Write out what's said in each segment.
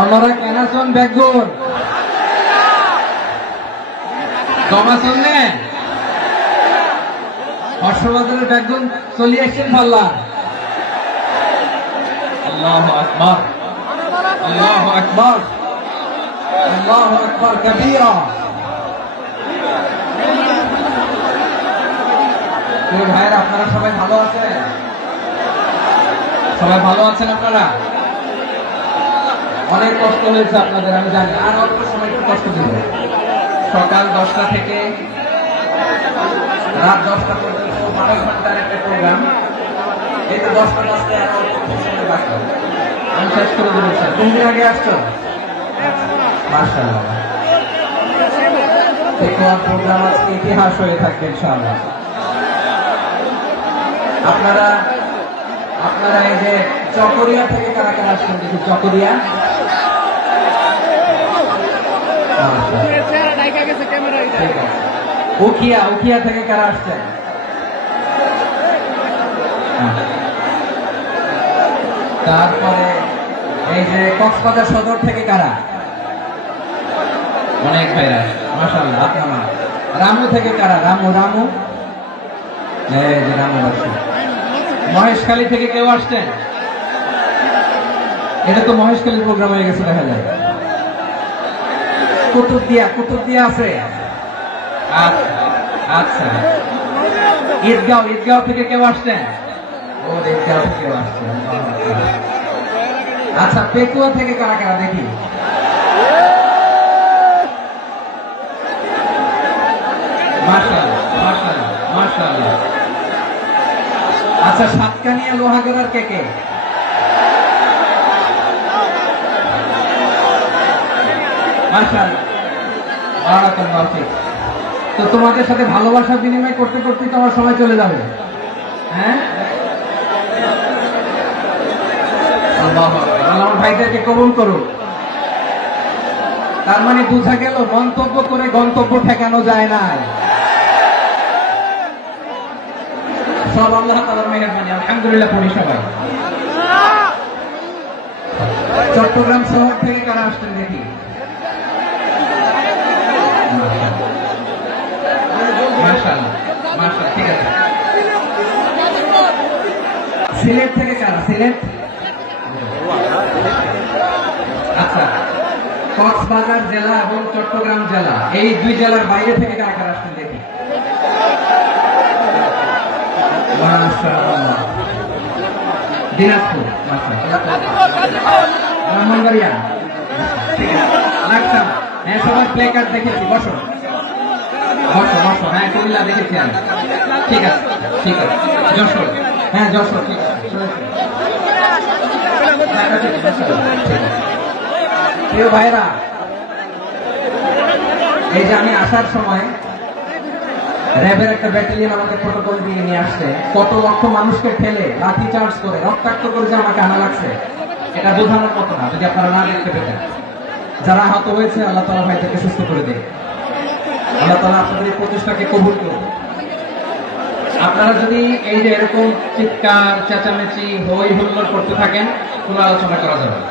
আপনারা কেন আছেন বেগুন কম আছেন না হর্ষবাজারের বেগুন চলে আসছেন পাল্লা আল্লাহু আকবার আল্লাহু আকবার আল্লাহু আকবার কবীরা। ভাইরা আপনারা সবাই ভালো আছেন? সবাই ভালো আছেন? আপনারা অনেক কষ্ট হয়েছে আপনাদের আমি জানি, আর অল্প সময় একটু কষ্ট দিব। সকাল 10টা থেকে রাত 10টা পর্যন্ত 12 ঘন্টার একটা প্রোগ্রাম। এই তো 10টা বাজতে আর অল্প সময় বাকি, আমি শেষ করে দেবো। স্যার তুমি আগে আসছো? মাশাআল্লাহ, প্রোগ্রাম আজকে ইতিহাস হয়ে থাকবে ইনশাআল্লাহ। আপনারা আপনারা এই যে চকরিয়া থেকে কারা কারা আসছেন দেখি? চকরিয়া উখিয়া, উখিয়া থেকে কারা আসছেন? তারপরে এই যে কক্সবাজার সদর থেকে কারা? অনেক ভাইরা মাশাআল্লাহ। আপনারা রামু থেকে কারা? রামু রামু এই যে রামু আসছে। মহেশখালী থেকে কেউ আসছেন? এটা তো মহেশখালীর প্রোগ্রাম হয়ে গেছে দেখা যায়। কুতুবদিয়া, কুতুবদিয়া আছে? আচ্ছা। ঈদগাঁও, ঈদগাঁও থেকে কেউ আসছেন? ও ঈদগাঁও থেকে কেউ আসছেন। আচ্ছা, পেকুয়া থেকে কারা কারা দেখি? মাশাআল্লাহ মাশাআল্লাহ মাশাআল্লাহ। আচ্ছা, সাতকানিয়া লোহাগড়ার কে কে? মাশাআল্লাহ বারাকাল্লাহু ফিক। তো তোমাদের সাথে ভালোবাসা বিনিময় করতে করতে তোমার সময় চলে যাবে। হ্যাঁ, আল্লাহু আকবার। আল্লাহ ভাইদেরকে কবুল করুন। তার মানে বোঝা গেল মন্তব্য করে গন্তব্য ঠেকানো যায় না। সব আল্লাহ তাআলার মেহেরবানি, আলহামদুলিল্লাহ পড়ি সবাই। চট্টগ্রাম শহর থেকে কারা আসছেন দেখি? মাশাআল্লাহ মাশাআল্লাহ, ঠিক আছে। সিলেট থেকে কারা? সিলেট, আচ্ছা। কক্সবাজার জেলা এবং চট্টগ্রাম জেলা, এই দুই জেলার বাইরে থেকে কারা কারা আসছেন দেখি? মাশাআল্লাহ। দিনাজপুর, ব্রাহ্মণবাড়িয়া, লাকসাম। হ্যাঁ, সবার প্লে কার্ড দেখেছি। বসো বসো বসো। হ্যাঁ, কুমিল্লা দেখেছি আমি। ঠিক আছে ঠিক আছে। যশোর, হ্যাঁ যশোর, ঠিক আছে। প্রিয় ভাইরা, এই যে আমি আসার সময় র্যাবের একটা ব্যাটালিয়ন আমাকে প্রটোকল দিয়ে নিয়ে আসছে। কত লক্ষ মানুষকে ঠেলে লাঠি চার্জ করে রক্তাক্ত করে যে আমাকে আনা লাগছে, এটা বোঝানোর মতো না যদি আপনারা না দেখতে পেতেন। যারা আহত হয়েছে আল্লাহ তাআলা ভাইদেরকে সুস্থ করে দেয়। আল্লাহ তাআলা আপনাদের এই প্রচেষ্টাকে কবুল করুন। আপনারা যদি এই যে এরকম চিৎকার চেঁচামেচি হই হুল্লোড় করতে থাকেন, কোনো আলোচনা করা যাবে না।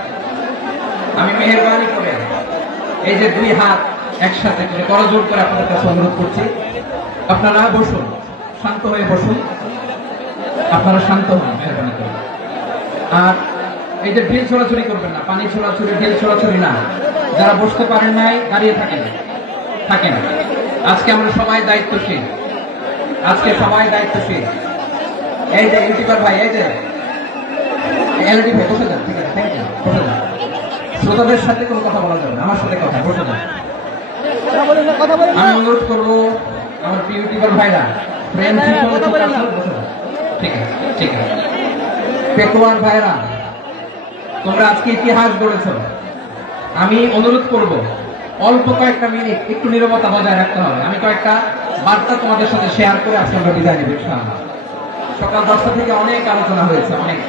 আমি মেহেরবানি করে এই যে দুই হাত একসাথে করে করজোড় করে আপনাদের কাছে অনুরোধ করছি, আপনারা বসুন, শান্ত হয়ে বসুন। আপনারা শান্ত হন মেহেরবানি করে। আর এই যে ঢিল ছোড়াছুড়ি করবেন না, পানি ছোড়াছুড়ি, ঢিল ছোড়াছুড়ি না। যারা বসতে পারেন নাই দাঁড়িয়ে থাকেন থাকেন। আজকে আমরা সবাই দায়িত্বশীল, আজকে সবাই দায়িত্বশীল। এই যে ইউটিউবার ভাই, এই যে এলডি ভাই, বসে যান। ঠিক আছে, থ্যাংক ইউ, বসে যান। শ্রোতাদের সাথে কোনো কথা বলা যাবে না, আমার সাথে কথা, বসে যান। আমি অনুরোধ করবো আমার প্রিয় ইউটিউবার ভাইরা, ফ্রেন্ড বসে যান। ঠিক আছে ঠিক আছে। পেকুয়ার ভাইরা, তোমরা আজকে ইতিহাস গড়েছ। আমি অনুরোধ করব অল্প কয়েকটা মিনিট একটু নীরবতা বজায় রাখতে হবে। আমি কয়েকটা বার্তা তোমাদের সাথে শেয়ার করে আজকে আমরা বিদায় নেব ইনশাআল্লাহ। সকাল 10টা থেকে অনেক আলোচনা হয়েছে, অনেক,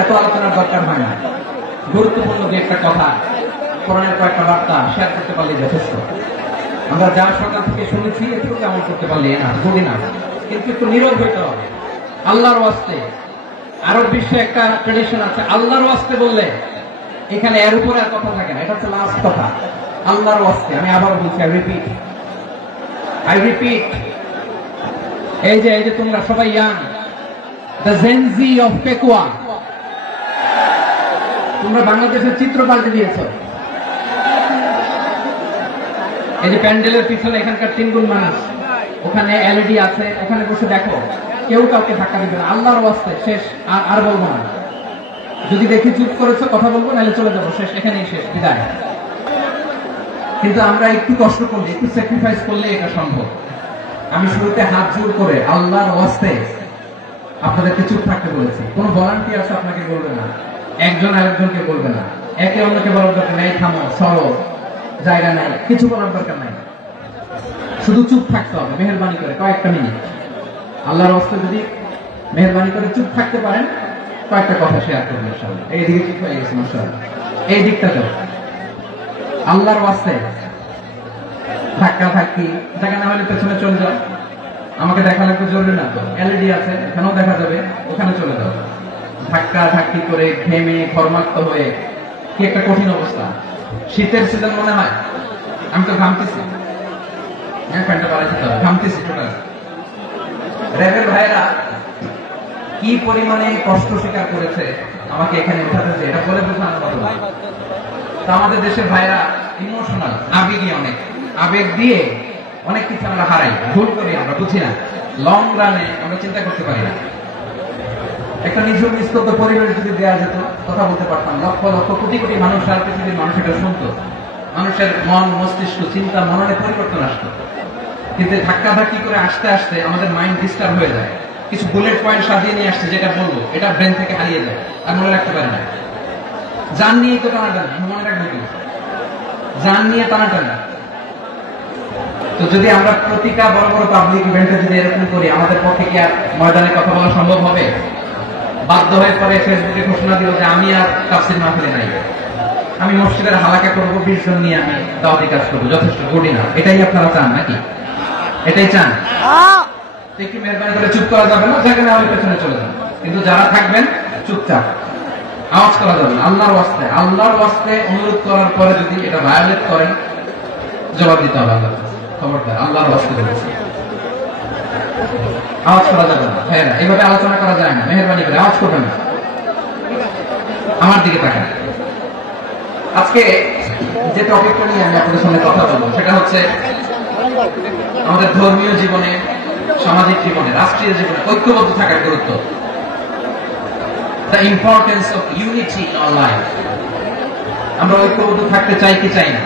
এত আলোচনার দরকার হয় না। গুরুত্বপূর্ণ যে একটা কথা, কোরআনের কয়েকটা বার্তা শেয়ার করতে পারলে যথেষ্ট। আমরা যা সকাল থেকে শুনেছি একটু কেমন করতে পারলে না, যদি না, কিন্তু একটু নীরব হইতে হবে। আল্লাহর ওয়াস্তে, আরব বিশ্বে একটা ট্রেডিশন আছে, আল্লাহর ওয়াস্তে বললে এখানে এর উপরে আর কথা থাকে না, এটা হচ্ছে লাস্ট কথা। আল্লাহর ওয়াস্তে আমি আবার বলছি, আই রিপিট, এই যে তোমরা সবাই young, the Gen Z of Pekua, তোমরা বাংলাদেশের চিত্র পাল্টে দিয়েছ। এই যে প্যান্ডেলের পিছনে এখানকার 3 গুণ মানুষ, ওখানে এলইডি আছে, ওখানে বসে দেখো, কেউ কাউকে ধাক্কা দিবে না। আল্লাহর ওয়াস্তে শেষ, আর বলবো না। যদি দেখি চুপ করেছো কথা বলবো, নাহলে চলে যাবো, শেষ, এখানেই শেষ, বিদায়। কিন্তু আমরা একটু কষ্ট করলে, একটু স্যাক্রিফাইস করলে এটা সম্ভব। আমি শুরুতে হাত জোর করে আল্লাহর ওয়াস্তে আপনাদেরকে চুপ থাকতে বলেছি। কোন ভলান্টিয়ার্স আপনাকে বলবে না, একজন আরেকজনকে বলবে না, একে অন্যকে বলার দরকার নাই, থামো, সরো, জায়গা নাই, কিছু বলার দরকার নাই, শুধু চুপ থাকতে হবে মেহেরবানি করে কয়েকটা মিনিট। আল্লাহর ওয়াস্তে যদি মেহেরবানি করে চুপ থাকতে পারেন, কয়েকটা কথা শেয়ার করবেন ইনশাআল্লাহ। এইদিকে ঠিক হয়ে গেছে মাশাআল্লাহ, এই দিকটাতে আল্লাহর ওয়াস্তে ধাক্কা ধাক্কি জায়গা না হলে পেছনে চলে যাও। আমাকে দেখা লাগবে জরুরি না তো, এলইডি আছে, এখানেও দেখা যাবে, ওখানে চলে যাও। ধাক্কা ধাক্কি করে ঘেমে ঘর্মাক্ত হয়ে কি একটা কঠিন অবস্থা। শীতের সিজন মনে হয়, আমি তো ঘামতেছি, প্যান্টটা পালাইতে হবে, ঘামতেছি টোটাল। র্যাবের ভাইরা কি পরিমাণে কষ্ট স্বীকার করেছে আমাকে এখানে উঠাতে, এটা বলে বোঝানোর মতো না। তো আমাদের দেশের ভাইরা ইমোশনাল, আবেগী, অনেক আবেগ দিয়ে অনেক কিছু আমরা হারাই, ভুল করি, আমরা বুঝি না, লং রানে আমরা চিন্তা করতে পারি না। একটা নিঝুম নিস্তব্ধ পরিবেশ যদি দেওয়া যেত, কথা বলতে পারতাম, লক্ষ লক্ষ কোটি কোটি মানুষ আর পৃথিবীর মানুষ এটা শুনতো, মানুষের মন মস্তিষ্ক চিন্তা মননে পরিবর্তন আসতো। কিন্তু ধাক্কা ধাক্কি করে আসতে আসতে আমাদের মাইন্ড ডিস্টার্ব হয়ে যায়। কিছু বুলেট পয়েন্ট সাজিয়ে নিয়ে আসছে, যেটা বলবো এটা ব্রেন থেকে হারিয়ে যায়, আর মনে রাখতে পারে না। জান নিয়ে তো টানাটানি, মনে রাখবো কি, জান নিয়ে টানাটানি। তো যদি আমরা প্রতিটা বড় বড় পাবলিক ইভেন্টে যদি এরকম করি, আমাদের পক্ষে কি আর ময়দানে কথা বলা সম্ভব হবে? বাধ্য হয়ে পরে ফেসবুকে ঘোষণা দিল যে আমি আর তাফসীর মাহফিলে নাই, আমি মসজিদের হালাকা করবো, 20 জন নিয়ে আমি দাওয়াতি কাজ করবো, যথেষ্ট করি না। এটাই আপনারা চান নাকি? এটাই চান? একটু মেহরবানি করে চুপ করা যাবে না, জায়গা না হলে পেছনে চলে যান। কিন্তু যারা থাকবেন চুপচাপ, আওয়াজ করা যাবে না। আল্লাহর ওয়াস্তে অনুরোধ করার পরে যদি এটা ভায়োলেট করেন, জবাব দিতে হবে আল্লাহর কাছে। খবরদার, আল্লাহর ওয়াস্তে বলেছি, আওয়াজ করা যাবে না। ভাইয়েরা, এইভাবে আলোচনা করা যায় না, মেহরবানি করে আওয়াজ করবেন না। আমার দিকে তাকান। আজকে যে টপিকটা নিয়ে আমি আপনাদের সঙ্গে কথা বলবো, সেটা হচ্ছে আমাদের ধর্মীয় জীবনে, সামাজিক জীবনে, রাষ্ট্রীয় জীবনে ঐক্যবদ্ধ থাকার গুরুত্ব। The importance of unity in our life. আমরা ঐক্যবদ্ধ থাকতে চাই কি চাই না?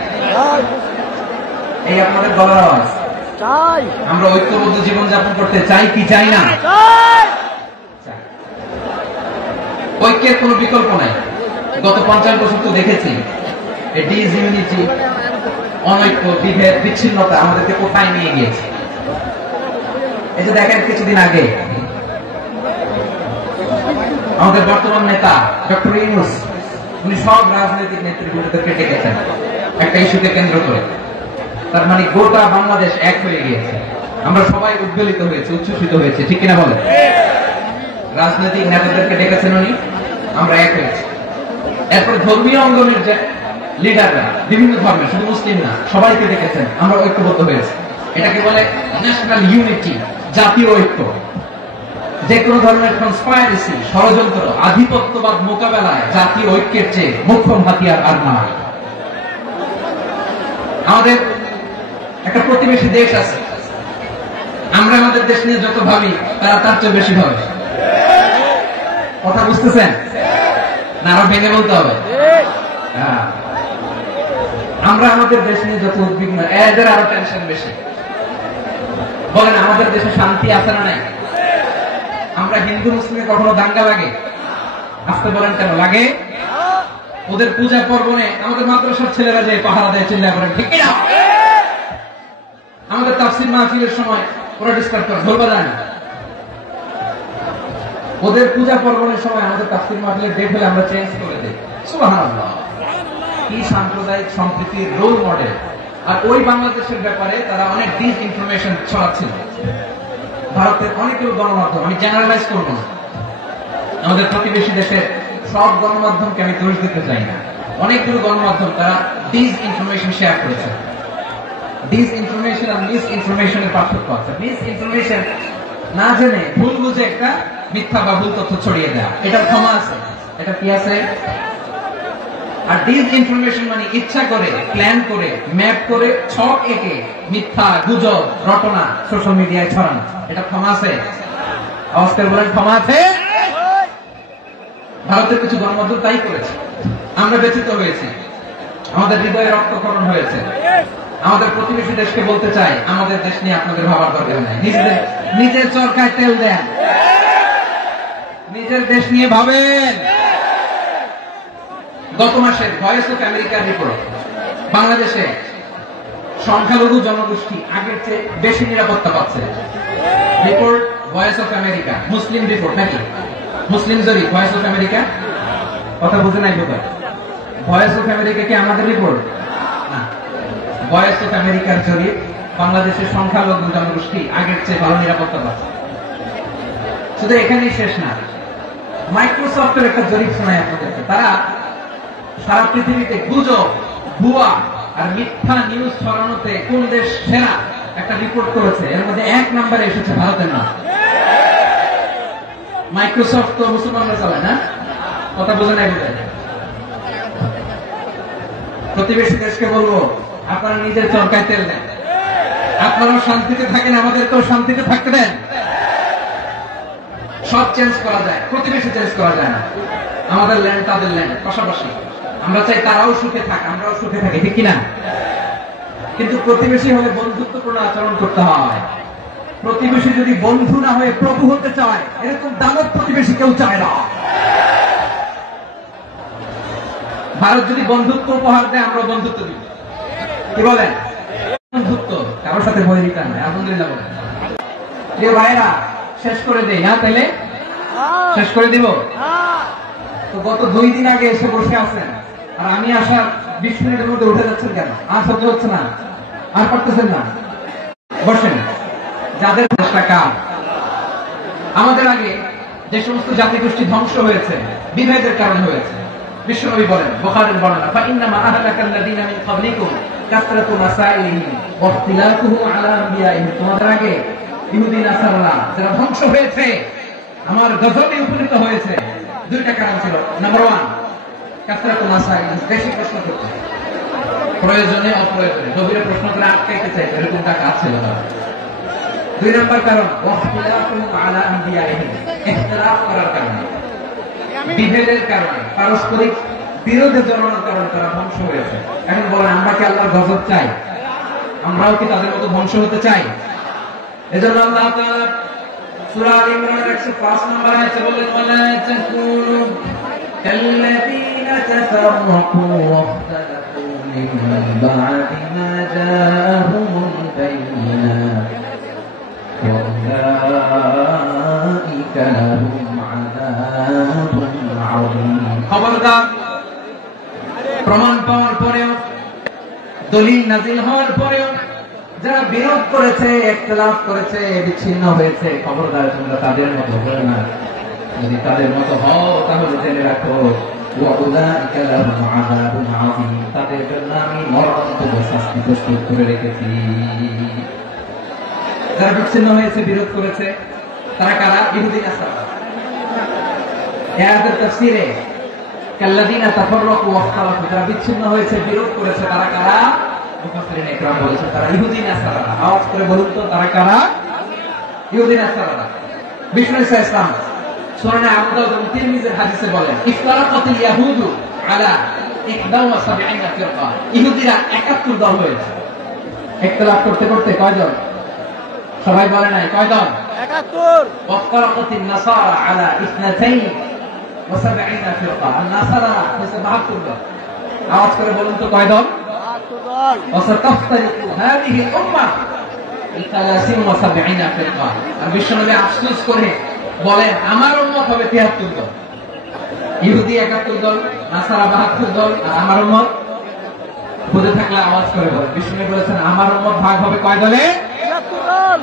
এই আপনাদের গলার আওয়াজ। চাই। আমরা ঐক্যবদ্ধ জীবন যাপন করতে চাই কি চাই না? চাই। ঐক্যের কোনো বিকল্প নাই। গত 50 বছর তো দেখেছি এই ডিসইউনিটি, অনৈক্য, বিভেদ, বিচ্ছিন্নতা আমাদেরকে কোথায় নিয়ে গিয়েছে। এই যে দেখেন, কিছুদিন আগে আমাদের বর্তমান নেতা ডক্টর ইউনূস, উনি সব রাজনৈতিক নেতৃবৃন্দদেরকে ডেকেছেন একটা ইস্যুকে কেন্দ্র করে। তার মানে গোটা বাংলাদেশ এক হয়ে গিয়েছে। আমরা সবাই উদ্বেলিত হয়েছে, উচ্ছ্বসিত হয়েছে, ঠিক কিনা বলেন? রাজনৈতিক নেতাদেরকে ডেকেছেন উনি, আমরা এক হয়েছি। এরপর ধর্মীয় অঙ্গনের যে লিডাররা, বিভিন্ন ধর্মের, শুধু মুসলিম না, সবাইকে ডেকেছেন, আমরা ঐক্যবদ্ধ হয়েছি। এটাকে বলে ন্যাশনাল ইউনিটি, জাতীয় ঐক্য। যে কোনো ধরনের কনস্পাইরেসি, ষড়যন্ত্র, আধিপত্যবাদ মোকাবেলায় জাতীয় ঐক্যের চেয়ে মোক্ষম হাতিয়ার আর নাই। আমাদের একটা প্রতিবেশী দেশ আছে, আমরা আমাদের দেশ নিয়ে যত ভাবি, তারা তার চেয়ে বেশি ভাবে। কথা বুঝতেছেন না? আরো ভেঙে বলতে হবে। আমরা আমাদের দেশ নিয়ে যত উদ্বিগ্ন, এদের আরো টেনশন বেশি। বলেন, আমাদের দেশে শান্তি আছে না নাই? আমরা হিন্দু মুসলিমে কখনো দাঙ্গা লাগে? আসতে বলেন কেন লাগে? ওদের পূজা পর্বণে আমাদের মাদ্রাসার ছেলেরা যে পাহারা দেয়, চিল্লা করে, ঠিক না? আমাদের তাফসীর মাহফিলের সময় ওরা ডিস্টার্ব করে, ঢোল বাজায় না। ওদের পূজা পর্বণের সময় আমাদের তাফসীর মাহফিলের ডেট হলে আমরা চেঞ্জ করে দিই। সুবহানাল্লাহ, কি সাম্প্রদায়িক সম্প্রীতির রোল মডেল। আর ওই বাংলাদেশের ব্যাপারে তারা অনেক ডিসইনফরমেশন ছড়াচ্ছিল। ভারতের অনেকগুলো গণমাধ্যম, আমি জেনারেলাইজ করবো না, আমাদের প্রতিবেশী দেশের সব গণমাধ্যমকে আমি দোষ দিতে চাই না, অনেকগুলো গণমাধ্যম তারা ডিস ইনফরমেশন শেয়ার করেছে। ডিস ইনফরমেশন আর মিস ইনফরমেশনের পার্থক্য আছে। মিস ইনফরমেশন না জেনে ভুল বুঝে একটা মিথ্যা বা ভুল তথ্য ছড়িয়ে দেওয়া, এটা ক্ষমা আছে, এটা কি আছে। আর ডিস ইনফরমেশন মানে ইচ্ছা করে, প্ল্যান করে, ম্যাপ করে, ছক এঁকে মিথ্যা, গুজব, রটনা সোশ্যাল মিডিয়ায় ছড়ানো, এটা ক্ষমা আছে। আওয়াজ করে বলেন ক্ষমা আছে। ভারতের কিছু গণমাধ্যম তাই করেছে। আমরা ব্যথিত হয়েছি, আমাদের হৃদয়ে রক্তক্ষরণ হয়েছে। আমাদের প্রতিবেশী দেশকে বলতে চাই, আমাদের দেশ নিয়ে আপনাদের ভাবার দরকার নাই। নিজের চরকায় তেল দেন, নিজের দেশ নিয়ে ভাবেন। গত মাসের ভয়েস অফ আমেরিকার রিপোর্ট, বাংলাদেশে সংখ্যালঘু জনগোষ্ঠী আগের চেয়ে বেশি নিরাপত্তা পাচ্ছে। Report voice of America, Muslim report নাকি মুসলিম জরিপ? ভয়েস অফ আমেরিকা, কথা বুঝে নাই বোধ হয়। ভয়েস অফ আমেরিকা কি আমাদের রিপোর্ট না? ভয়েস অফ আমেরিকার জরিপ, বাংলাদেশের সংখ্যালঘু জনগোষ্ঠী আগের চেয়ে ভালো নিরাপত্তা পাচ্ছে। শুধু এখানেই শেষ না, মাইক্রোসফটের একটা জরিপ শোনায় আপনাদেরকে। তারা সারা পৃথিবীতে গুজব, ভুয়া আর মিথ্যা নিউজ ছড়ানোতে কোন দেশ সেরা একটা রিপোর্ট করেছে। এর মধ্যে 1 নম্বরে এসেছে ভারতের নাম। মাইক্রোসফট তো মুসলমানরা চালায় না, কথা বোঝে নাই বোধ হয়। প্রতিবেশী দেশকে বলবো, আপনারা নিজের চরকায় তেল দেন, আপনারাও শান্তিতে থাকেন, আমাদেরকেও শান্তিতে থাকতে দেন। সব চেঞ্জ করা যায়, প্রতিবেশী চেঞ্জ করা যায় না। আমাদের ল্যান্ড তাদের ল্যান্ড, পাশাপাশি। আমরা চাই তারাও সুখে থাক, আমরাও সুখে থাকি, ঠিক কিনা? কিন্তু প্রতিবেশী হলে বন্ধুত্বপূর্ণ আচরণ করতে হয়। প্রতিবেশী যদি বন্ধু না হয়ে প্রভু হতে চায়, এরকম দানব প্রতিবেশী কেউ চায় না। ভারত যদি বন্ধুত্ব উপহার দেয়, আমরা বন্ধুত্ব দিব। কি বলেন? বন্ধুত্ব কারোর সাথে বৈরিতা নাই। আলহামদুলিল্লাহ বলেন। প্রিয় ভাইরা, শেষ করে দেই না? তাহলে শেষ করে দিব। তো গত 2 দিন আগে এসে বসে আছেন, আর আমি আসার 20 মিনিটের মধ্যে উঠে যাচ্ছেন কেন? আর সহ্য হচ্ছে না, আর পারতেছেন না? বসেন। যাদের চেষ্টা কার? আমাদের আগে যে সমস্ত জাতিগোষ্ঠী ধ্বংস হয়েছে, বিভেদের কারণ হয়েছে, বিশ্বনবী বলেন, বুখারীর বর্ণনা, ফাইন্নামা আহলাকাল্লাযীনা মিন ক্বাবলিকুম কাসরাতু মাসাইলিহিম ওয়া ইখতিলাফুহুম আলা আনবিয়াইহিম। তোমাদের আগে ইহুদি নাসারা যারা ধ্বংস হয়েছে, আমার গজবে উপনীত হয়েছে, 2টা কারণ ছিল। নাম্বার 1, কাসরাতু মাসাইলিহিম, বেশি প্রশ্ন করতে, প্রয়োজনে অপ্রয়োজনে গভীরে প্রশ্ন করে আটকাইতে চাইছে, এরকম টাকা ছিল না। 2 নম্বর কারণ, ওয়া ইখতিলাফুহুম আলা আনবিয়াইহিম, ইখতিলাফ করার কারণে, বিভেদের কারণে, পারস্পরিক বিরোধে জড়ানোর কারণে তারা ধ্বংস হয়েছে। এখন বলেন, আমরা কি আল্লাহর গজব চাই? আমরাও কি তাদের মতো ধ্বংস হতে চাই? এজন্য আল্লাহ তাআলা সূরা আল ইমরানের 105 নম্বর আয়াতে বলেন, ওয়ালা তাকুনু কাল্লাযীনা তাফাররাকু ওয়া ইখতালাফু মিন বা'দি মা জাআহুমুল বায়িনাত ওয়া উলাইকা লাহুম আযাবুন আযীম। খবরদার, প্রমাণ পাওয়ার পরেও, দলিল নাযিল হওয়ার পরেও যারা বিরোধ করেছে, ইখতিলাফ করেছে, বিচ্ছিন্ন হয়েছে, খবরদার তোমরা তাদের মতো হও না। যদি তাদের মতো হও, তাহলে জেনে রাখো, ওয়া উলাইকা লাহুম আযাবুন আযীম, তাদের জন্য আমি মরণান্তক শাস্তি প্রস্তুত করে রেখেছি। যারা বিচ্ছিন্ন হয়েছে, বিরোধ করেছে, তারা কারা? ইহুদি নাসারা। আয়াতের তাফসীরে কাল্লাযীনা তাফাররাকু ওয়া ইখতালাফু, যারা বিচ্ছিন্ন হয়েছে, বিরোধ করেছে, তারা কারা? মুফাসসিরিন ইকরাম বলেছেন, তারা ইহুদি নাসারা। আওয়াজ করে বলুন তো, তারা কারা? ইহুদি নাসারা। বিষ্ণু ঈসা ইসলাম সুনান আবু দাউদ এবং তিরমিজির হাদিসে বলেন, ইফতারাকাতিল ইয়াহুদু আলা 71 ফিরকা, ইহুদিরা 71 দল হয়েছে। ইখতিলাফ করতে করতে কয়জন? সবাই বলে নাই, কয় দল? 71। ওয়াফতারাকাতিন নাসারা আলা 72 ফিরকা, আর নাসারা হচ্ছে 72 দল। আওয়াজ করে বলুন তো, কয় দল? 72 দল। ওয়াসাতাফতারিকু হাদিহি উম্মাহ লি 73 ফিরকা, আর বিশ্বনবী আফসোস করে বলেন, আমার উম্মত হবে 73 দল। ইহুদি 71 দল, নাসারা 72 দল, আর আমার উম্মত বুঝে থাকলে আওয়াজ করে বলেন। বিষ্ণু বলেছেন, আমার উম্মত ভাগ হবে কয় দলে? 73 দল।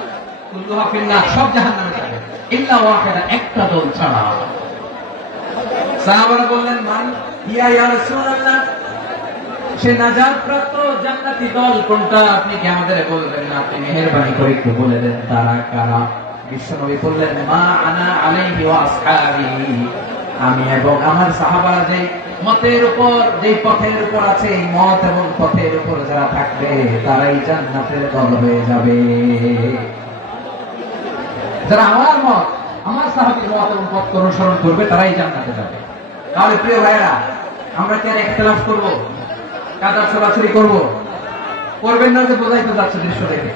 কুল্লুহা ফিন্নার, সব জাহান্নামে যাবে, ইল্লা ওয়াহিদা, একটা দল ছাড়া। সাহাবারা বললেন, মান ইয়া রাসূলুল্লাহ, সে নাজাত প্রাপ্ত জান্নাতি দল কোনটা আপনি কি আমাদের বলবেন না? আপনি মেহেরবানি করে একটু বলে দেন তারা কারা। বিশ্বনবী বললেন, মা আনা আলাইহি ওয়া আসহাবি, আমি এবং আমার সাহাবারা যে মতের উপর, যে পথের উপর আছে, এই মত এবং পথের উপর যারা থাকবে তারাই জান্নাতের দল হয়ে যাবে। যারা আমার মত, আমার সাহাবীর মত এবং পথ অনুসরণ করবে তারাই জান্নাতে যাবে। তাহলে প্রিয় ভাইরা, আমরা কি আর ইখতিলাফ করব, কাদা ছোড়াছুড়ি করব? করবেন না, যে বোঝাই তো যাচ্ছে দৃশ্য দেখে।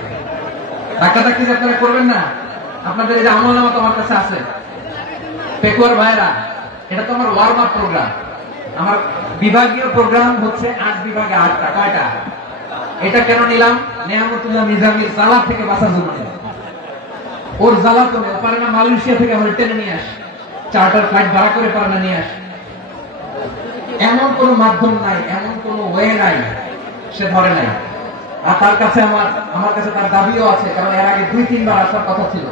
ধাক্কাধাক্কি যে আপনারা করবেন না। আপনাদের এই যে আমলনামা আমার কাছে আছে, পেকুয়ার ভাইরা, এটা তো আমার ওয়ার্ম আপ প্রোগ্রাম। আমার বিভাগীয় প্রোগ্রাম হচ্ছে 8 বিভাগে 8টা। কয়টা? এটা কেন নিলাম? নেয়ামতুল্লাহ নিজামীর জ্বালা থেকে বাঁচার জন্য। ওর জ্বালা তো পারে না, মালয়েশিয়া থেকে আমরা টেনে নিয়ে আসি, চার্টার ফ্লাইট ভাড়া করে পারে না নিয়ে আসি। এমন কোন মাধ্যম নাই, এমন কোন ওয়ে নাই, সে ধরে নাই। আর তার কাছে আমার কাছে তার দাবিও আছে, কারণ এর আগে 2-3 বার আসার কথা ছিল,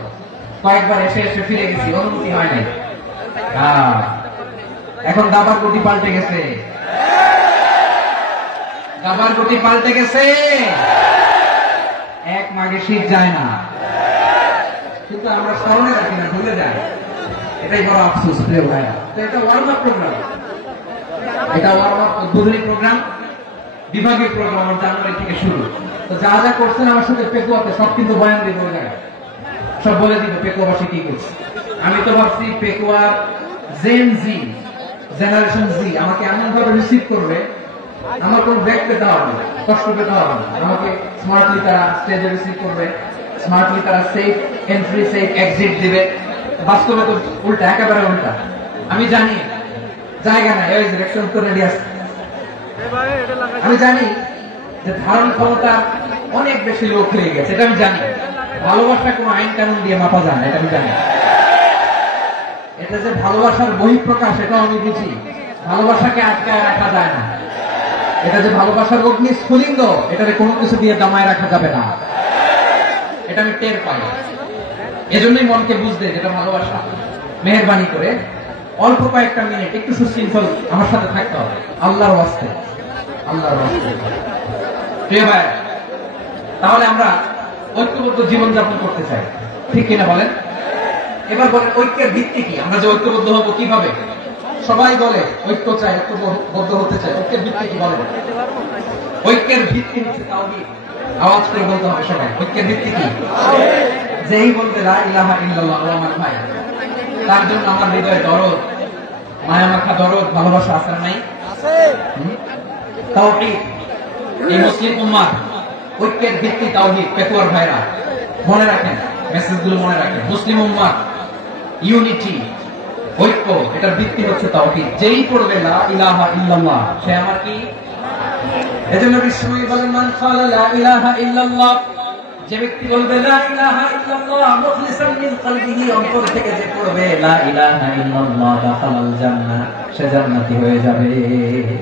কয়েকবার এসে এসে ফিরে গেছি, অনুমতি হয় নাই। এখন দাবার গুটি পাল্টে গেছে, দাবার গুটি পাল্টে গেছে। এক মাঘে শীত যায় না, কিন্তু আমরা স্মরণে রাখি না, ভুলে যাই। এটাই বড় আফসোস প্রিয় ভাইয়া। তো এটা ওয়ার্ম আপ প্রোগ্রাম, এটা ওয়ার্ম আপ উদ্বোধনী প্রোগ্রাম, বিভাগীয় প্রোগ্রাম আমার জানুয়ারি থেকে শুরু। তো যা যা করছেন আমার সাথে পেকুয়াতে সব কিন্তু বয়ান দিব, সব বলে দিব পেকুয়াবাসী কি করছে। আমি তো ভাবছি পেকুয়ার জেন জি, জেনারেশন জি আমাকে এমন ভাবে রিসিভ করবে, আমার কোন ব্যাগ পেতে হবে না, কষ্ট পেতে হবে না। আমাকে স্মার্টলি তারা স্টেজে রিসিভ করবে, স্মার্টলি তারা সেফ এন্ট্রি, সেফ এক্সিট দিবে। বাস্তবে তো উল্টা, একেবারে উল্টা। আমি জানি জায়গা নাই, ওই ডিরেকশন তো রেডি আছে। আমি জানি যে ধারণ ক্ষমতা অনেক বেশি লোক হয়ে গেছে, এটা আমি জানি। ভালোবাসা কোনো আইন কানুন দিয়ে মাপা যায় না, এটা আমি জানি। এটা যে ভালোবাসার বহিঃপ্রকাশ, এটাও আমি বুঝি। ভালোবাসাকে আটকায় রাখা যায় না। এটা যে ভালোবাসার অগ্নি স্ফুলিঙ্গ, এটাকে কোনো কিছু দিয়ে দামায় রাখা যাবে না, এটা আমি টের পাই। এজন্যই মনকে বুঝতে যেটা ভালোবাসা। মেহেরবানি করে অল্প কয়েকটা মিনিট একটু সুশৃঙ্খল আমার সাথে থাকতে হবে, আল্লাহর ওয়াস্তে, আল্লাহর ওয়াস্তে। প্রিয় ভাই, তাহলে আমরা ঐক্যবদ্ধ জীবনযাপন করতে চাই, ঠিক কিনা বলেন? এবার বলেন ঐক্যের ভিত্তি কি? আমরা যে ঐক্যবদ্ধ হবো কিভাবে? সবাই বলে ঐক্য চাই, ঐক্যবদ্ধ হতে চাই। ঐক্যের ভিত্তি কি বলেন? ঐক্যের ভিত্তি হচ্ছে তাওহীদ। আওয়াজ করে বলতে হবে সবাই, ঐক্যের ভিত্তি কি? যেই বলবে লা ইলাহা ইল্লাল্লাহ, ও আমার ভাই, তার জন্য আমার হৃদয়ে দরদ, মায়া মাখা দরদ, ভালোবাসা আছে না নাই? তাওহীদ। এই মুসলিম উম্মাহ ঐক্যের ভিত্তি তাওহীদ। পেকুয়ার ভাইরা মনে রাখেন, মেসেজগুলো মনে রাখেন। মুসলিম উম্মাহ ইউনিটি, ঐক্য, এটার ভিত্তি হচ্ছে তাওহীদ। যেই পড়বে লা ইলাহা ইল্লাল্লাহ, সে আমার কি? এজন্য বিশ্বনবী বলেন, মান ক্বালা লা ইলাহা ইল্লাল্লাহ, যে ব্যক্তি বলবে লা ইলাহা ইল্লাল্লাহ মুখলিসান মিন কলবিহি, অন্তর থেকে যে পড়বে লা ইলাহা ইল্লাল্লাহ, দাখালাল জান্নাহ, সে জান্নাতি হয়ে যাবে।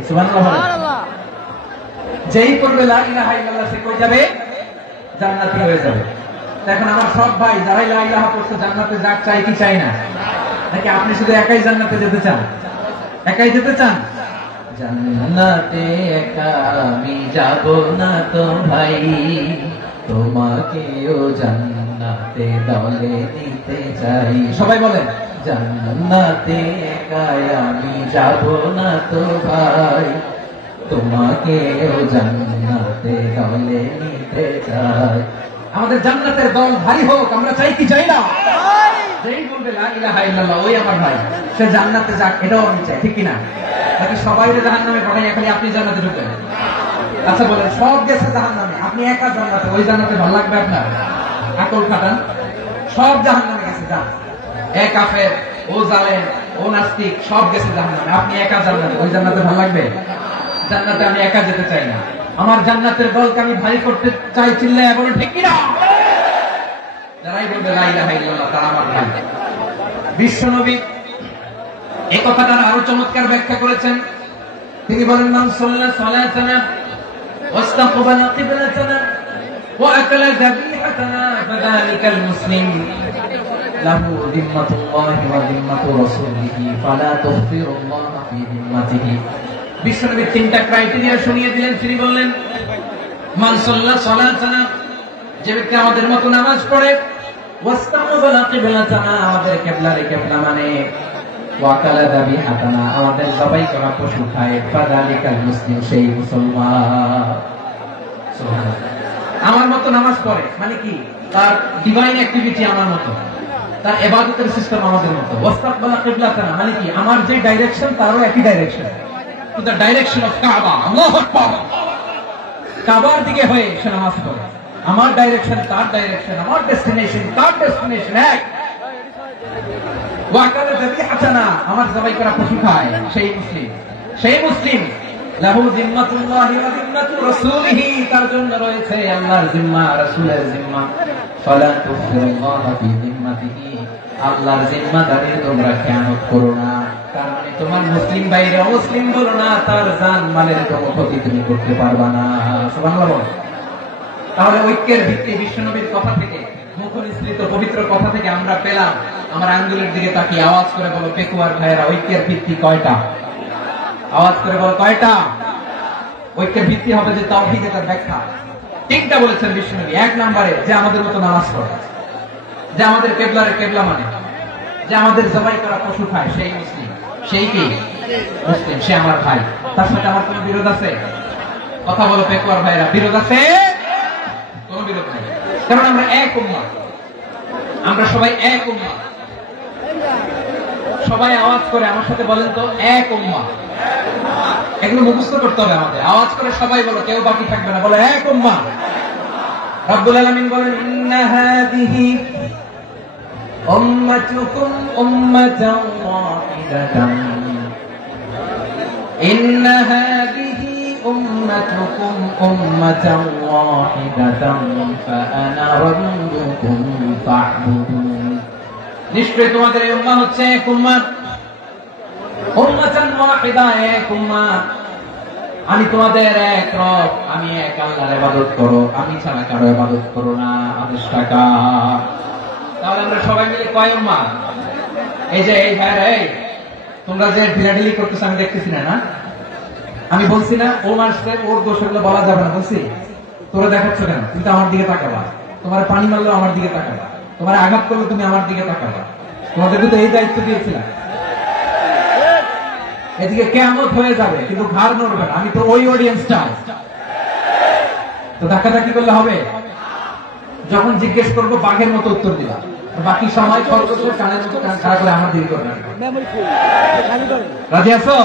সুবহানাল্লাহ। যেই পড়বে লা ইলাহা ইল্লাল্লাহ, সে কই যাবে? জান্নাতি হয়ে যাবে। এখন আমার সব ভাই যারাই লা ইলাহা পড়ছে জান্নাতে যাক, চাই কি চাই না? নাকি আপনি শুধু একাই জান্নাতে যেতে চান? একাই যেতে চান? জান্নাতে একা আমি যাব না তো ভাই, তোমাকেও জান্নাতে দলে নিতে চাই। সবাই বলেন, জান্নাতে একা আমি যাব না তো ভাই, তোমাকেও জান্নাতে দলে নিতে চাই। আমাদের জান্নাতের দল ভারী হোক, আমরা চাই কি চাই না? যেই বলবে লা ইলাহা ইল্লাল্লাহ, ওই আমার ভাই, সে জান্নাতে যাক, এটাও আমি চাই, ঠিক কিনা? নাকি সবাই জাহান্নামে পাঠাই, খালি আপনি জান্নাতে ঢুকবেন? আচ্ছা বলেন, সব গেছে জাহান্নামে, আপনি একা জান্নাতে, ওই জান্নাতে ভালো লাগবে আপনার? আকল খাটান। সব জাহান্নামে গেছে, যান। এক কাফের, ও জালেম, ও নাস্তিক, সব গেছে জাহান্নামে, আপনি একা জান্নাতে, ওই জান্নাতে ভালো লাগবে? জান্নাতে আমি একা যেতে চাই না, আমার জান্নাতের দলকে আমি ভারী করতে চাই। চিল্লায় বলেন ঠিক কিনা? যারাই বলবে লা ইলাহা ইল্লাল্লাহ, তারা আমার ভাই। বিশ্বনবী এই কথাটা আরো চমৎকার ব্যাখ্যা করেছেন। তিনি বলেন, মান সাল্লা সালাতানা ওয়াস্তাকবালা কিবলাতানা ওয়া আকালা যাবিহাতানা ফাযালিকাল মুসলিম লাহু যিম্মাতুল্লাহি ওয়া যিম্মাতু রাসূলিহি ফালা তুখফিরুল্লাহ ফি যিম্মাতিহি বিশ্বনবী তিনটা ক্রাইটেরিয়া শুনিয়ে দিলেন। তিনি বললেন, মান সাল্লা সালাতানা, যে ব্যক্তি আমাদের মতো নামাজ পড়ে, ওয়াস্তাকবালা কিবলাতানা, আমাদের কিবলারে কিবলা মানে, ওয়াকালা যাবিহাতানা, আমাদের জবাই করা পশু খায়, ফাযালিকাল মুসলিম, সেই মুসলমান। সুবহানাল্লাহ। আমার মতো নামাজ পড়ে মানে কি? তার ডিভাইন অ্যাক্টিভিটি আমার মতো, তার ইবাদতের সিস্টেম আমাদের মতো। ওয়াস্তাকবালা কিবলাতানা মানে কি? আমার যে ডাইরেকশন তারও একই direction, to the direction of কাবা। আল্লাহু আকবার। কাবার দিকে হয়ে সে নামাজ পড়ে। আমার ডাইরেকশন তার ডাইরেকশন, আমার ডেস্টিনেশন তার ডেস্টিনেশন এক। ওয়াকালা যাবিহাতানা, আমার জবাই করা পশু খায়, সেই মুসলিম। সেই মুসলিম লাহু জিম্মাতুল্লাহি ওয়া জিম্মাতু রাসূলিহি, তার জন্য রয়েছে আল্লাহর জিম্মা, রাসূলের জিম্মা। ফালা তুফিরুল্লাহ ফি জিম্মাতিহি, আল্লাহর জিম্মাদারির তোমরা খেয়ানত করো না। তার মানে তোমার মুসলিম বাইরে অমুসলিম বলো না, তার জান মালের কোনো ক্ষতি তুমি করতে পারবা না। সুবহানাল্লাহ। তাহলে ঐক্যের ভিত্তি বিশ্বনবীর কথা থেকে, মুখনিসৃত পবিত্র কথা থেকে আমরা পেলাম। আমার আঙ্গুলের দিকে তাকিয়ে আওয়াজ করে বলো পেকুয়ার ভাইয়েরা, ঐক্যের ভিত্তি কয়টা? আওয়াজ করে বলো কয়টা? ঐক্যের ভিত্তি হবে যে তাওহীদ, এর ব্যাখ্যা তিনটা বলেছেন বিশ্বনবী। এক নম্বরে, যে আমাদের মতো নামাজ পড়ে, যে আমাদের কিবলারে কিবলা মানে, যে আমাদের জবাই করা পশু খায়, সেই মুসলিম। সেই কি? মুসলিম। সে আমার ভাই। তার সাথে আমার কোনো বিরোধ আছে? কথা বলো পেকুয়ার ভাইরা, বিরোধ আছে? কোনো বিরোধ নেই, কারণ আমরা এক উম্মাহ, আমরা সবাই এক উম্মাহ। সবাই আওয়াজ করে আমার সাথে বলেন তো, এক উম্মাহ। এগুলো মুখস্থ করতে হবে আমাদের। আওয়াজ করে সবাই বলো, কেউ বাকি থাকবে না, বলো এক উম্মাহ। রব্বুল আলামিন বলেন, ইন্না হাযিহি উম্মাতুকুম উম্মাতান ওয়াহিদাতান, ইন্না হাযিহি উম্মাতুকুম উম্মাতান ওয়াহিদাতান ফাআনা রাব্বুকুম ফা'বুদুন। নিশ্চয় তোমাদের এই উম্মাহ হচ্ছে এক উম্মাহ, উম্মাতান ওয়াহিদা, এক উম্মাহ। আমি তোমাদের এক রব, আমি এক আল্লাহর ইবাদত করো, আমি ছাড়া কারো ইবাদত করো না। আদেশটা কার? তাহলে আমরা সবাই মিলে কয় উম্মাহ? এই যে এই ভাইরা, এই তোমরা যে ঢিলাঢিলি করতেছ আমি দেখতেছি না, না? আমি বলছি না ও মারছে, ওর দোষ, এগুলো বলা যাবে না বলছি? তোরা দেখাচ্ছ কেন? তুমি তো আমার দিকে তাকাবা। তোমার পানি মারলেও আমার দিকে তাকাবা, তোমার আঘাত করলে তুমি আমার দিকে তাকাবা। তোমাদেরকে তো এই দায়িত্ব দিয়েছিলাম। এদিকে কিয়ামত হয়ে যাবে কিন্তু ঘাড় নড়বে না। আমি তো ওই অডিয়েন্সটা, তো ধাক্কাধাক্কি করলে হবে? যখন জিজ্ঞেস করবো বাঘের মতো উত্তর দিবা, বাকি সময় খরচ করে কানের মতো কান খাড়া করে আমার দিকে করবে। রাজি আছো?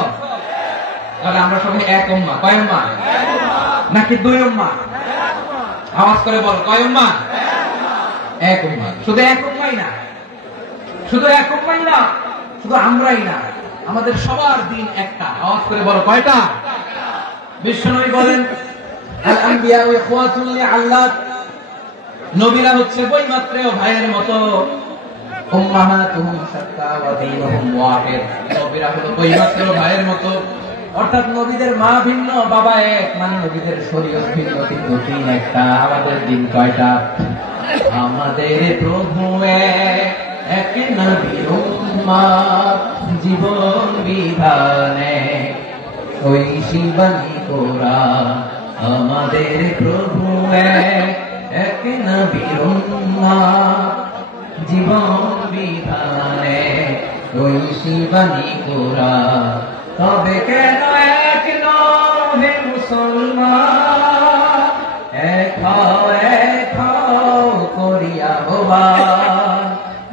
তাহলে আমরা সবাই এক উম্মাহ। কয় উম্মাহ? নাকি দুই উম্মাহ? আওয়াজ করে বল, কয় উম্মাহ? এক উম্মাহ। শুধু এক উম্মাহই না, শুধু এক উম্মাহই না, শুধু আমরাই না, আমাদের সবার দিন একটা। আওয়াজ করে বলো কয়টা? বিশ্বনবী বলেন, আল আম্বিয়া ইখওয়াতুন লিআল্লাত, নবীরা হচ্ছে বৈমাত্রেয় ভাইয়ের মতো। উম্মাহাতুহুম শাত্তা ওয়া দীনুহুম ওয়াহিদ, নবীরা হলো বৈমাত্রেয় ভাইয়ের মতো। অর্থাৎ নবীদের মা ভিন্ন, বাবা এক, মানে নবীদের শরীয়ত ভিন্ন, কিন্তু দিন একটা। আমাদের দিন কয়টা? আমাদের প্রভু এক, এক নবীর উম্মাহ, জীবন বিধানে ওই শিবানী কোরআন। আমাদের প্রভু এক, এক নবীর উম্মাহ, জীবন বিধানে ওই শিবানী কোরআন। তবে কেন এক নও হে মুসলমান, এক হও করিয়া আহ্বান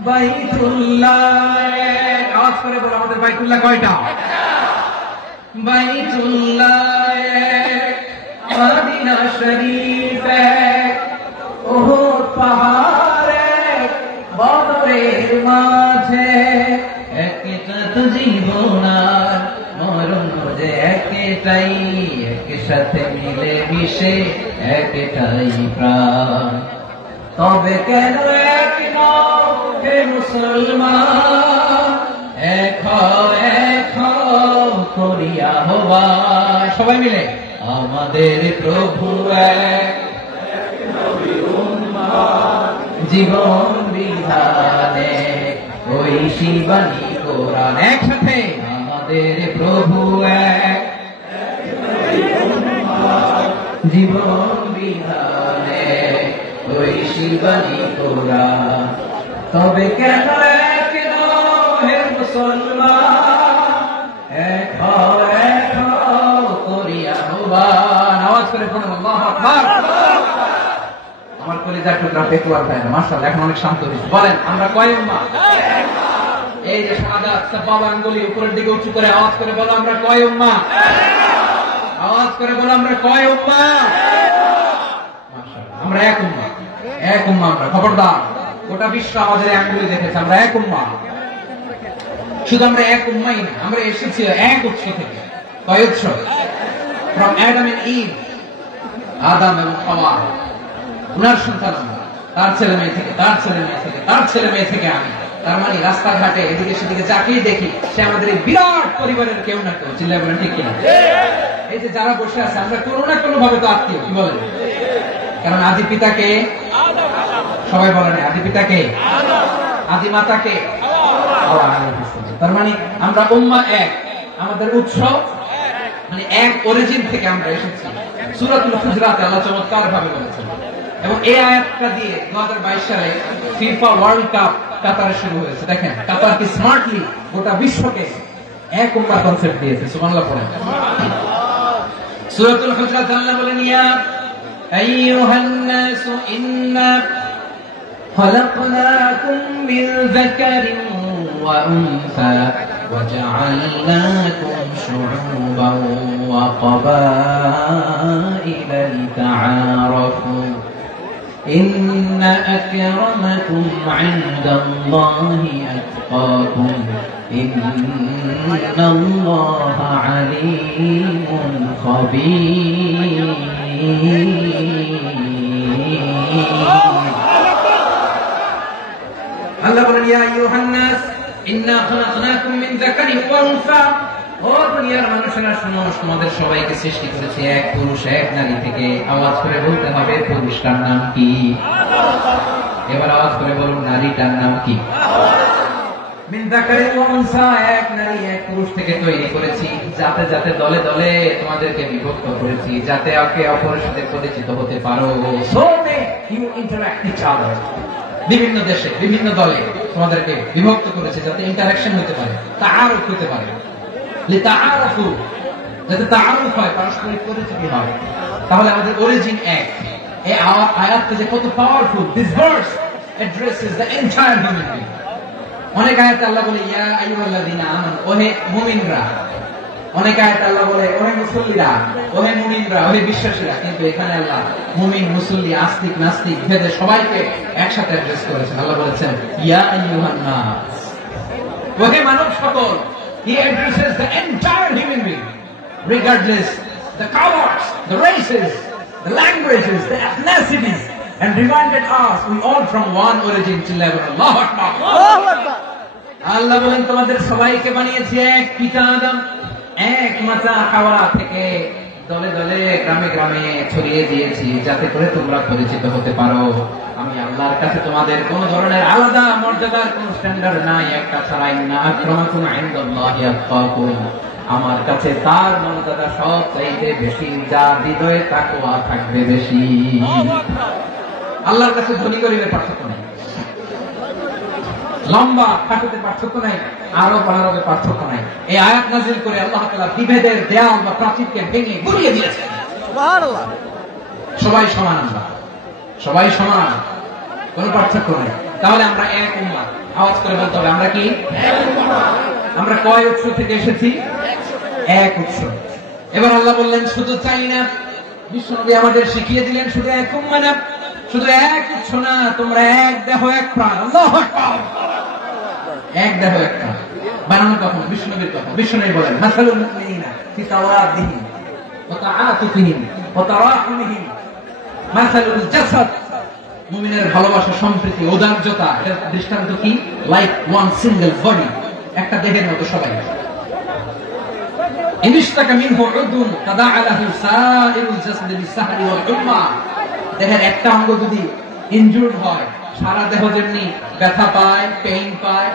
বাইতুল্লাহ। আওয়াজ করে বলো আমাদের বাইতুল্লাহ কয়টা? বাইতুল্লাহ এক, মদিনা শরীফ এক, ওহদ পাহাড় এক, বদরের মাঝে একটা তো জীবন আর মরণ যে একটাই, একসাথে মিলে মিশে একটাই প্রাণ। তবে কেন এক নও হে মুসলমান, এক হও করিয়া আহ্বান। সবাই মিলে, আমাদের প্রভু এক, জীবন বিধানে ওই শিবানী কোরআন। একসাথে, আমাদের প্রভু এক, জীবন বিধানে ওই শিবানী তোরা, তবে কেন এক হে মুসলমান, এক করিয়া আহ্বান। আওয়াজ করে পড়ুন আল্লাহু আকবার। আমার কলিজার টুকরা পেকুয়ার ভাই না, মাশাআল্লাহ এখন অনেক শান্ত হয়েছে। বলেন আমরা কয় উম্মাহ? এই যে শাহাদাত সাবাব আঙ্গুলি উপরের দিকে উঁচু করে আওয়াজ করে বলো আমরা কয় উম্মাহ? আওয়াজ করে বলো আমরা কয় উম্মাহ? মাশাআল্লাহ আমরা এক উম্মাহ, এক উম্মাহ আমরা। খবরদার, গোটা বিশ্ব আমাদের আঙ্গুলি দেখেছে আমরা এক উম্মাহ। শুধু আমরা এক উম্মাহই না, আমরা এসেছি এক উৎস থেকে। কয় উৎস? from Adam and Eve, আদম এবং হাওয়া, উনার সন্তান আমরা, তার ছেলে মেয়ে থেকে, তার ছেলে মেয়ে থেকে, তার ছেলে মেয়ে থেকে আমি। তার মানে রাস্তাঘাটে এদিকে সেদিকে যাকেই দেখি সে আমাদের এই বিরাট পরিবারের কেউ না কেউ। চিল্লায় বলেন ঠিক কিনা? এই যে যারা বসে আছে আমরা কোনো না কোনো ভাবে তো আত্মীয়, কি বলেন? কারণ আদি পিতাকে সবাই বলেন, আদি পিতাকে, আদি মাতাকে। তার মানে আমরা উম্মাহ এক, আমাদের উৎস মানে এক অরিজিন থেকে আমরা এসেছি। সূরাতুল হুজরাতে আল্লাহ চমৎকার ভাবে বলেছেন। এবং এই আয়াতটা দিয়ে 2022 সালে ফিফা ওয়ার্ল্ড কাপ কাতারে শুরু হয়েছে। দেখেন কাতার কি স্মার্টলি গোটা বিশ্বকে এক উম্মাহ কনসেপ্ট দিয়েছে। সুবহানাল্লাহ পড়েন। সূরাতুল হুজরাত আল্লাহ বলেন, ইয়া আইয়ুহান নাস ইন্না খলাকনাকুম মিন যাকারিন ওয়া উনসা وجعلناكم شعوبا وقبائل لتعارفوا إن أكرمكم عند الله أتقاكم إن الله عليم خبير الله بقول يا أيها الناس ইন্না খালাকনাকুম মিন যাকারিন ওয়া উনসা, ও দুনিয়ার মানুষেরা শুনো, তোমাদের সবাইকে সৃষ্টি করেছি এক পুরুষ এক নারী থেকে। আওয়াজ করে বলতে হবে পুরুষটার নাম কি? এবার আওয়াজ করে বলুন নারীটার নাম কি? মিন যাকারিন ওয়া উনসা, এক নারী এক পুরুষ থেকে তৈরি করেছি। যাতে যাতে দলে দলে তোমাদেরকে বিভক্ত করেছি, যাতে একে অপরের সাথে পরিচিত হতে পারো। So may you interact each other. বিভিন্ন দেশে বিভিন্ন দলে তোমাদেরকে বিভক্ত করেছে যাতে ইন্টারঅ্যাকশন হতে পারে, তাআরুফ হতে পারে। লিতাআরফু, যাতে তাআরুফ হয়, পারস্পরিক পরিচিতি হয়। তাহলে আমাদের অরিজিন এক। এই আয়াতটা যে কত powerful. This verse addresses the entire human being. অনেক আয়াতে আল্লাহ বলে ইয়া আইয়ুহাল্লাযীনা আমানু, ওহে মুমিনরা। অনেক আয়াতে আল্লাহ বলে ওহে মুসল্লিরা, ওহে মুমিনরা, ওহে বিশ্বাসীরা। কিন্তু এখানে আল্লাহ মুমিন মুসল্লি আস্তিক নাস্তিক ভেদে সবাইকে একসাথে অ্যাড্রেস করেছেন। আল্লাহ বলেছেন ইয়া আইয়ুহান নাস, ওহে মানব সকল। He addresses the entire human being regardless the colors, the races, the languages, the ethnicities, and reminded us we all from one origin. Allahu Akbar, Allahu Akbar। আল্লাহ বলেন তোমাদের সবাইকে বানিয়েছি এক পিতা আদম, এক মাতা হাওয়া থেকে। দলে দলে গ্রামে গ্রামে ছড়িয়ে দিয়েছি যাতে করে তোমরা পরিচিত হতে পারো। আমি আল্লাহর কাছে তোমাদের কোন ধরনের আলাদা মর্যাদার কোন স্ট্যান্ডার্ড নাই, একটা ছাড়াই না। আক্রামাকুম ইনদাল্লাহি আতকাকুম, আমার কাছে তার মর্যাদা সব চাইতে বেশি, যার হৃদয়ে তাকওয়া থাকবে বেশি। আল্লাহর কাছে ধনী গরিবের পার্থক্য নেই, লম্বা খাটোতে পার্থক্য নাই, আরো পারবে পার্থক্য নাই। এই আয়াত নাযিল করে আল্লাহ তাআলা বিভেদের দেয়াল বা প্রাচীরকে ভেঙে গুড়িয়ে দিয়েছেন। সুবহানাল্লাহ। সবাই সমান, আমরা সবাই সমান, কোনো পার্থক্য নাই। তাহলে আমরা এক উম্মাহ। আওয়াজ করে বলতে হবে আমরা কি এক উম্মাহ। আমরা কয় উৎস থেকে এসেছি? এক উৎস। এবার আল্লাহ বললেন শুধু চাই না, বিশ্বনবী আমাদের শিখিয়ে দিলেন শুধু এক উম্মাহ না, শুধু এক উৎস না, তোমরা এক দেহ এক প্রাণ। আল্লাহু আকবার। এক দেহ এক প্রাণ বানানো কখন? বিশ্বনবীর কথা। বিশ্বনবী বলেন মাসালুল মুমিনিনা ফি তাওয়াদিহিম ওয়া তাআতুফিহিম ওয়া তারাহুমিহিম মাসালুল জাসাদ। মুমিনের ভালোবাসা, সম্প্রীতি, ঔদার্যতা, এর দৃষ্টান্ত কি? লাইক ওয়ান সিঙ্গেল বডি, একটা দেহের মতো সবাই। ইনিশতাকা মিনহু উদুন তাদাআ লাহু সাইরুল জাসাদি বিসসাহরি ওয়াল হুম্মা। দেহের একটা অঙ্গ যদি ইনজুর্ড হয়, সারা দেহ যেমনি ব্যথা পায়, পেইন পায়,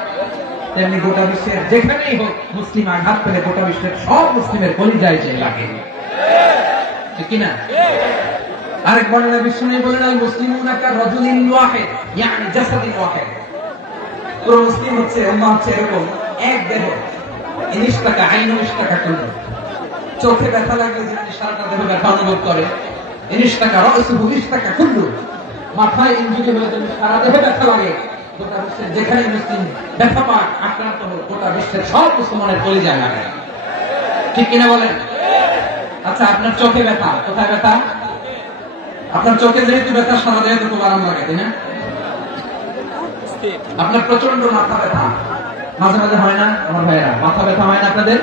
তেমনি গোটা বিশ্বের যেখানেই হোক মুসলিম আঘাত পেলে গোটা বিশ্বের সব মুসলিমের কলিজায় যে লাগে। ঠিক কিনা? আরেক বর্ণনা বিশ্বনবী বলেন আল মুসলিমুনা কা রাজুলিন ওয়াহিদ ইয়ানি জাসাদিন ওয়াহিদ। পুরো মুসলিম হচ্ছে উম্মাহ হচ্ছে এরকম এক দেহ। ইনিশতাকা আইনু ইশতাকা কুল্লু। চোখে ব্যথা লাগলে যেমনি সারাটা দেহ ব্যথা অনুভব করে, ইনিশতাকা রাসুহু ইশতাকা কুল্লু। মাথায় ইনজুরি হলে যেমনি সারা দেহে ব্যথা লাগে, গোটা বিশ্বের যেখানে মুসলিম ব্যথা পায় আক্রান্ত হলে গোটা বিশ্বের সব মুসলমানের কলিজায় লাগে। ঠিক কিনা বলেন? আচ্ছা, আপনার চোখে ব্যথা, কোথায় ব্যথা? আপনার চোখে যেহেতু ব্যথা সারা দেহে তো খুব আরাম লাগে, তাই না? আপনার প্রচন্ড মাথা ব্যথা মাঝে মাঝে হয় না আমার ভাইয়েরা? মাথা ব্যথা হয় না আপনাদের?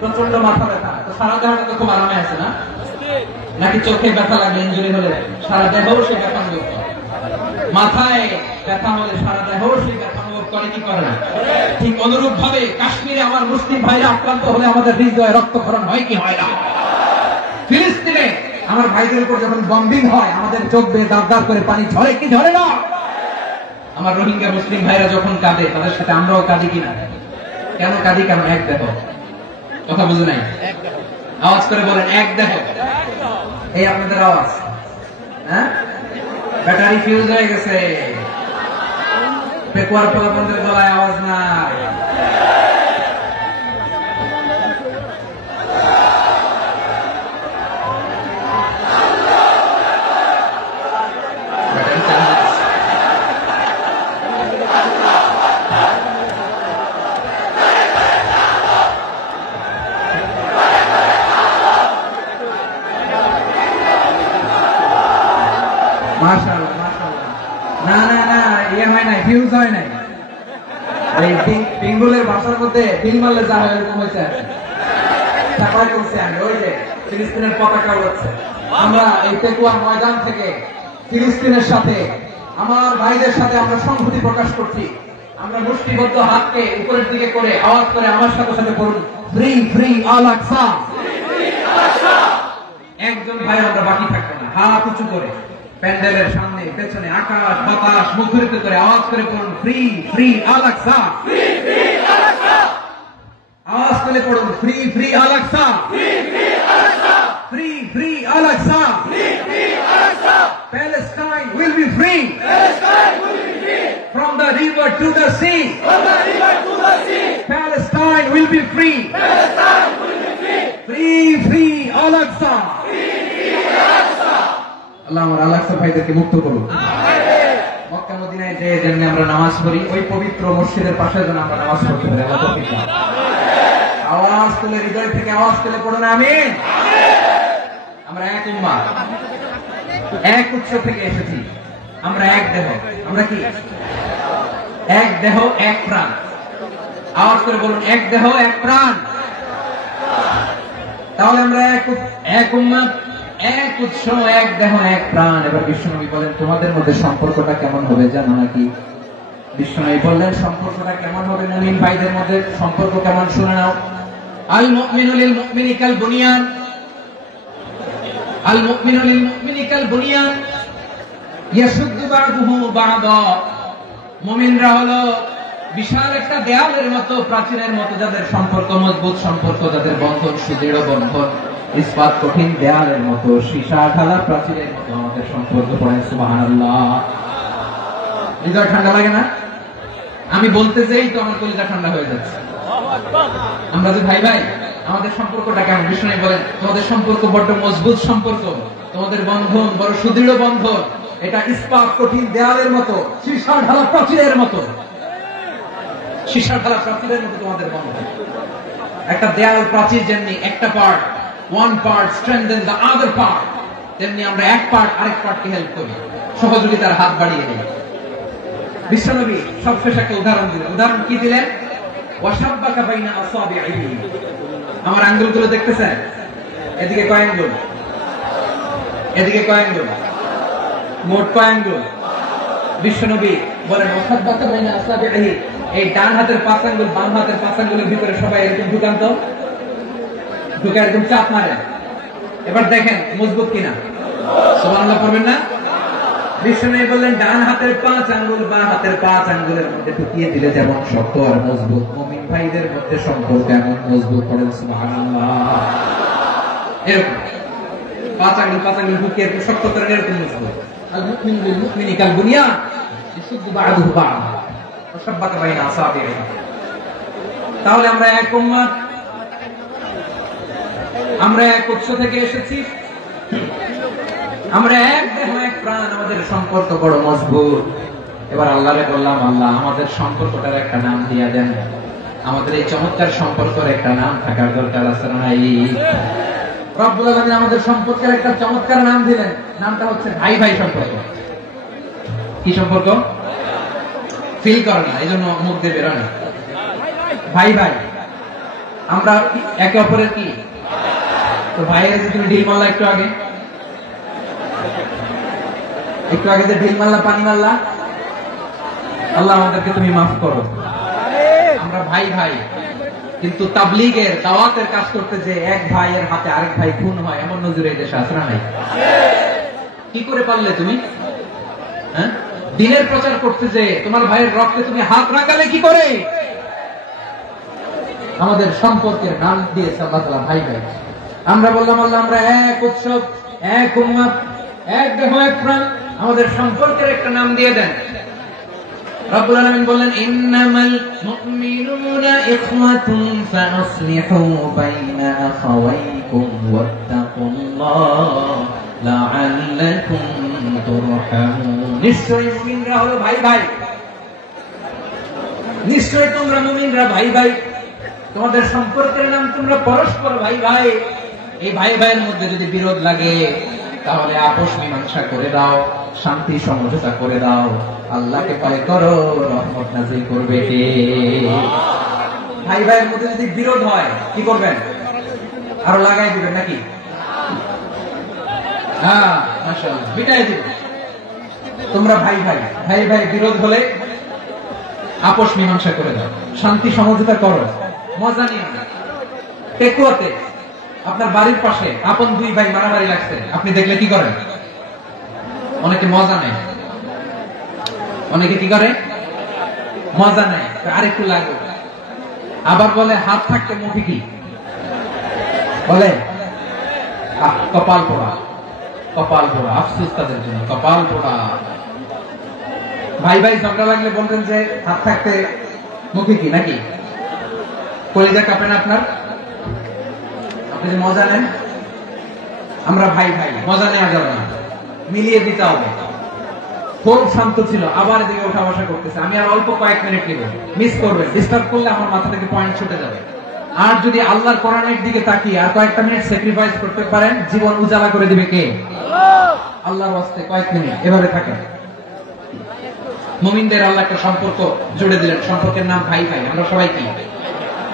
প্রচন্ড মাথা ব্যথা, তো সারা দেহটা তো খুব আরামে আছে না? নাকি চোখে ব্যথা লাগলে ইনজুরি হলে সারা দেহ সে ব্যথা অনুভব করে? মাথায় ব্যথা হলে সারা দেহ সে ব্যথা অনুভব করে কি করে না? ঠিক অনুরূপ ভাবে কাশ্মীরে আমার মুসলিম ভাইরা আক্রান্ত হলে আমাদের হৃদয়ে রক্তক্ষরণ হয় কি হয় না? ফিলিস্তিনে আমার ভাইদের উপর যখন বম্বিং হয় আমাদের চোখ বেয়ে দাঁড় দাঁড় করে পানি ঝরে কি ঝরে না? আমার রোহিঙ্গা মুসলিম ভাইরা যখন কাঁদে তাদের সাথে আমরাও কাঁদি কিনা? কেন কাঁদি? কেন? এক দেহ। কথা বুঝে নাই? আওয়াজ করে বলেন এক দেহ। এই আপনাদের আওয়াজ, হ্যাঁ? ব্যাটারি ফিউজ হয়ে গেছে, পেকুয়ার পোলাপনদের গলায় আওয়াজ নাই। মাশাআল্লাহ মাশাআল্লাহ। না না না, ইয়ে হয় নাই, ফিউজ হয় নাই। এই পিঙ্গুলের ভাষার মধ্যে বিল মারলে যা হয় এরকম হয়েছে। চাপাই করছে আমি, ওই যে ফিলিস্তিনের পতাকা উড়াচ্ছে। আমরা এই পেকুয়ার ময়দান থেকে ফিলিস্তিনের সাথে আমার ভাইদের সাথে আমরা সংহতি প্রকাশ করছি। আমরা মুষ্টিবদ্ধ হাতকে উপরের দিকে করে আওয়াজ করে আমার সাথে সাথে পড়ুন, ফ্রি ফ্রি আল আকসা। একজন ভাই আমরা বাকি থাকবো না, হাত উঁচু করে প্যান্ডেলের সামনে পেছনে আকাশ বাতাস মুখরিত করে আওয়াজ করে পড়ুন, ফ্রি ফ্রি আল আকসা। আওয়াজ করে পড়ুন, free free Al Aqsa, free free Al Aqsa. Palestine will be free from the river to the sea. Palestine will be free. Free free Al Aqsa. আল্লাহ আমার আল আকসা ভাইদেরকে মুক্ত করুন। মক্কা মদিনায় যে যেমনি আমরা নামাজ পড়ি ওই পবিত্র মসজিদের পাশে যেন আমরা নামাজ পড়তে পারি। আল্লাহ তৌফিক দান। আওয়াজ তুলে হৃদয় থেকে আওয়াজ তুলে পড়ুন আমিন। আমরা এক উম্মাহ, এক উৎস থেকে এসেছি, আমরা এক দেহ। আমরা কি? এক দেহ এক প্রাণ। আওয়াজ করে বলুন, এক দেহ এক প্রাণ। তাহলে আমরা এক উম্মাহ, এক উৎস, এক দেহ এক প্রাণ। এবার বিশ্বনবী বলেন তোমাদের মধ্যে সম্পর্কটা কেমন হবে জানো নাকি? বিশ্বনবী বললেন সম্পর্কটা কেমন হবে মুমিন ভাইদের মধ্যে সম্পর্ক কেমন শুনে নাও। আল মুমিনু লিল মুমিনি কাল বুনিয়ান, আল মুমিনু লিল মুমিনি কাল বুনিয়ান ইয়াশুদ্দু বা'দুহু বা'দা। মুমিনরা হলো বিশাল একটা দেয়ালের মতো, প্রাচীরের মতো, যাদের সম্পর্ক মজবুত, সম্পর্ক যাদের বন্ধন সুদৃঢ় বন্ধন, ইস্পাত কঠিন দেয়ালের মতো, সীসা ঢালা প্রাচীরের মতো আমাদের সম্পর্ক। পড়েন সুবহানাল্লাহ। হৃদয় ঠান্ডা লাগে না? আমি বলতে যেই তো আমার কলিজা ঠান্ডা হয়ে যাচ্ছে। আমরা যে ভাই ভাই, আমাদের সম্পর্কটা কেমন? বিষ্ণু বলেন তোমাদের সম্পর্ক বড্ড মজবুত সম্পর্ক, তোমাদের বন্ধন বড় সুদৃঢ় বন্ধন, এটা ইস্পাত কঠিন দেয়ালের মতো, সীসা ঢালা প্রাচীরের মতো। সীসা ঢালা প্রাচীরের মতো তোমাদের বন্ধন। একটা দেয়াল প্রাচীর যেমনি একটা part, one part strengthen the other part, তেমনি আমরা এক পার্ট আরেক পার্টকে হেল্প করি, সহযোগিতার হাত বাড়িয়ে দিই। বিশ্বনবী সবশেষ একটা উদাহরণ দিলেন। উদাহরণ কি দিলেন? ওয়াশাব্বাকা বাইনা আসাবিহি। আমার আঙ্গুলগুলো দেখতেছেন? এদিকে কয় আঙ্গুল? এদিকে কয় আঙ্গুল? মোট কয় আঙ্গুল? বিশ্বনবী বলেন ওয়াশাব্বাকা বাইনা আসাবিহি, এই ডান হাতের 5 আঙ্গুল বাম হাতের 5 আঙ্গুলের ভিতরে সবাই এরকম ঢুকান তো, ঢুকে একদম চাপ মারেন। এবার দেখেন মজবুত কিনা। সুবহানাল্লাহ পড়বেন না? বিশ্বনবী বললেন ডান হাতের 5 আঙ্গুল বাম হাতের 5 আঙ্গুলের মধ্যে ঢুকিয়ে দিলে যেমন শক্ত আর মজবুত, মুমিন ভাইদের মধ্যে সম্পর্ক এমন মজবুত। পড়েন সুবহানাল্লাহ। এরকম পাঁচ আঙ্গুল ঢুকিয়ে শক্ত করে এরকম মজবুত। আল মুমিনু লিল মুমিনি কাল বুনিয়ান ইয়াশুদ্দু বা'দুহু বা'দা ওয়া শাব্বাকা বাইনা আসাবিহি। তাহলে আমরা এক উম্মত, আমরা এক উৎস থেকে এসেছি, আমরা এক দেহ এক প্রাণ, আমাদের সম্পর্ক বড় মজবুত। এবার আল্লাহরে বললাম, আল্লাহ আমাদের সম্পর্কটার একটা নাম দিয়া দেন। আমাদের এই চমৎকার সম্পর্কের একটা নাম থাকার দরকার আছে না নাই? রব্বুল আলামিন আমাদের সম্পর্কের একটা চমৎকার নাম দিলেন, নামটা হচ্ছে ভাই ভাই সম্পর্ক। কি সম্পর্ক? ফিল করে না, এই জন্য মুখ দিয়ে বেরোয় না। ভাই ভাই, আমরা একে অপরের কি? তো ভাইয়ের যে তুমি ঢিল মারলা একটু আগে যে ঢিল মারলা, পানি মারলা, আল্লাহ আমাদেরকে তুমি মাফ করো। আমরা ভাই ভাই, কিন্তু তাবলীগের দাওয়াতের কাজ করতে যে এক ভাইয়ের হাতে আরেক ভাই খুন হয়, এমন নজরে এই দেশে আছে না নাই? কি করে পারলে তুমি? হ্যাঁ, দিনের প্রচার করতে যে তোমার ভাইয়ের রক্তে তুমি হাত রাখালে কি করে? আমাদের সম্পর্কের নাম দিয়েছে আল্লাহ তাআলা ভাই ভাই। আমরা বললাম, আল্লাহ আমরা এক উৎসব, এক উম্মত, এক দেহ এক প্রাণ, আমাদের সম্পর্কের একটা নাম দিয়ে দেন। রব্বুল আলামিন বললেন, ইন্নামাল মুমিনুনা ইখওয়াতুন ফাসলিহু বাইনা আখাওয়াইকুম ওয়াত্তাকুল্লাহ লাআল্লাকুম তুরহামুন। নিশ্চয়ই মুমিনরা হলো ভাই ভাই, নিশ্চয়ই তোমরা মুমিনরা ভাই ভাই, তোমাদের সম্পর্কের নাম তোমরা পরস্পর ভাই ভাই। এই ভাই ভাইয়ের মধ্যে যদি বিরোধ লাগে তাহলে আপোষ মীমাংসা করে দাও, শান্তি সমঝোতা করে দাও। আল্লাহকে ভয় করো, রহমত নাযিল করবে কে? ভাই ভাইয়ের মধ্যে যদি বিরোধ হয় কি করবেন? আরো লাগাই দিবেন নাকি? হ্যাঁ, মাশাআল্লাহ, বিটাই দিবেন। তোমরা ভাই ভাই, ভাই ভাই বিরোধ হলে আপোষ মীমাংসা করে দাও, শান্তি সমঝোতা করো, মজা নিয়ে। পেকুয়াতে আপনার বাড়ির পাশে আপন দুই ভাই মারামারি লাগছে, আপনি দেখলে কি করেন? অনেকে মজা নেয়, অনেকে কি করে? মজা নেয়, আরেকটু লাগবে। আবার বলে হাত থাকতে মুখে কি বলে? কপাল পোড়া, কপাল পোড়া। আফসোস তাদের জন্য, কপাল পোড়া। ভাই ভাই ঝগড়া লাগলে বলবেন যে হাত থাকতে মুখে কি, নাকি? কলিজা কাঁপে না আপনার? আপনি যে মজা নেন, আমরা ভাই ভাই, মজা নেওয়া যাবে না, মিলিয়ে দিতে হবে। খুব শান্ত ছিল, আবার এদিকে ওঠা বসা করতেছে। আমি আর অল্প কয়েক মিনিট নিব, মিস করবে, ডিস্টার্ব করলে আমার মাথা থেকে পয়েন্ট ছুটে যাবে। আর যদি আল্লাহর কোরআনের দিকে তাকিয়ে আর কয়েকটা মিনিট স্যাক্রিফাইস করতে পারেন, জীবন উজালা করে দিবে কে? আল্লাহর ওয়াস্তে কয়েক মিনিট এভাবে থাকে। মুমিনদের আল্লাহ একটা সম্পর্ক জুড়ে দিলেন, সম্পর্কের নাম ভাই ভাই। আমরা সবাই কি?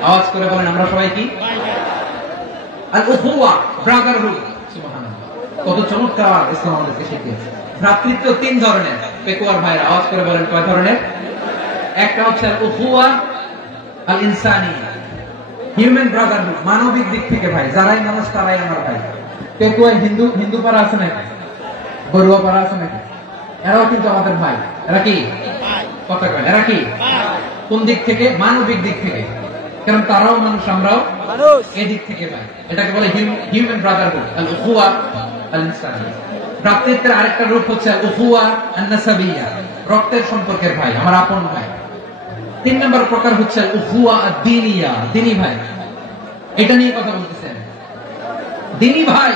আওয়াজ করে বলেন, আমরা সবাই কি? আল-উখুওয়া, ব্রাদারহুড। সুবহানাল্লাহ, কত চমৎকার ইসলাম আমাদেরকে শিখিয়েছে। ভ্রাতৃত্ব তিন ধরনের। পেকুয়ার ভাইরা আওয়াজ করে বলেন, কয় ধরনের? একটা হচ্ছে আল-উখুওয়া আল-ইনসানিয়া, হিউম্যান ব্রাদারহুড, মানবিক দিক থেকে ভাই, যারাই মানুষ তারাই আমার ভাই। পেকুয়ায় হিন্দু পাড়া আছে নাকি? বড়ুয়া পাড়া আছে নাকি? এরাও কিন্তু আমাদের ভাই। এরা কি? কথা কয়, এরা কি? কোন দিক থেকে? মানবিক দিক থেকে। কারণ তারাও মানুষ, আমরাও মানুষ, এদিক থেকে ভাই। এটাকে বলে হিউম্যান ব্রাদারহুড, আল-উখুওয়া আল-ইনসানিয়া। ভ্রাতৃত্বের আরেকটা রূপ হচ্ছে আল-উখুওয়া আন-নাসাবিয়্যা, রক্তের সম্পর্কের ভাই, আমার আপন ভাই। তিন নম্বর প্রকার হচ্ছে আল-উখুওয়া আদ-দীনিয়া, দ্বীনি ভাই। এটা নিয়ে কথা বলতেছেন, দ্বীনি ভাই।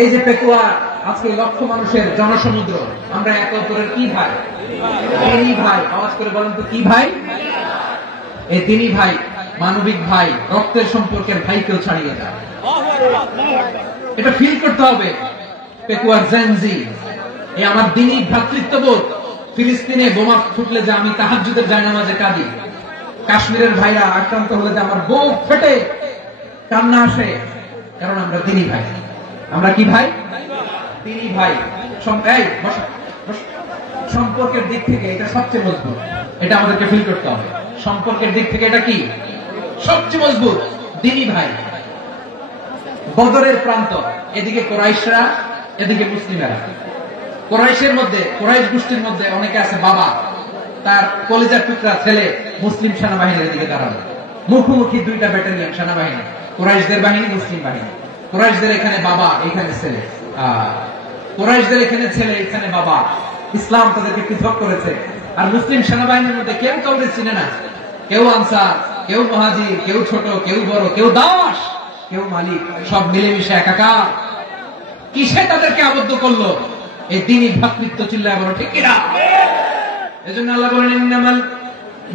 এই যে পেকুয়া, আজকে লক্ষ মানুষের জনসমুদ্র, আমরা একে অপরের কি ভাই? দ্বীনি ভাই। আওয়াজ করে বলেন তো, কি ভাই? এই দ্বীনি ভাই, মানবিক ভাই, রক্তের সম্পর্কের ভাইকেও ছাড়িয়ে যায়। এটা ফিল করতে হবে। পেকুয়ার জেনজি, এই আমার দ্বীনি ভ্রাতৃত্ববোধ। ফিলিস্তিনে বোমা ফুটলে যে আমি তাহাজ্জুদের জায়নামাজে কাঁদি, কাশ্মীরের ভাইরা আক্রান্ত হলে যে আমার বুক ফেটে কান্না আসে, কারণ আমরা দ্বীনি ভাই। আমরা কি ভাই? দ্বীনি ভাই। সম্পর্কের দিক থেকে এটা সবচেয়ে মজবুত, এটা আমাদেরকে ফিল করতে হবে। সম্পর্কের দিক থেকে এটা কি? সবচেয়ে মজবুত, দ্বীনি ভাই। বদরের প্রান্ত, এদিকে কুরাইশরা, এদিকে মুসলিমেরা। কুরাইশের মধ্যে, কুরাইশ গোষ্ঠীর মধ্যে অনেকে আছে বাবা, তার কলিজার টুকরা ছেলে মুসলিম সেনাবাহিনীর দিকে দাঁড়ানো। মুখোমুখি দুইটা ব্যাটালিয়ন সেনাবাহিনী, কুরাইশদের বাহিনী, মুসলিম বাহিনী। কুরাইশদের এখানে বাবা, এখানে ছেলে, কুরাইশদের এখানে ছেলে, এখানে বাবা। ইসলাম তাদেরকে পৃথক করেছে। আর মুসলিম সেনাবাহিনীর মধ্যে কেউ কাউকে চিনে না, কেউ আনসার, কেউ মুহাজির, কেউ ছোট, কেউ বড়, কেউ দাস, কেউ মালিক, সব মিলেমিশে একাকার। কিসে তাদেরকে আবদ্ধ করলো? এই দ্বীনি ভ্রাতৃত্ব। চিল্লায় বলো ঠিক কিনা? এজন্য আল্লাহ বলেন ইন্নামাল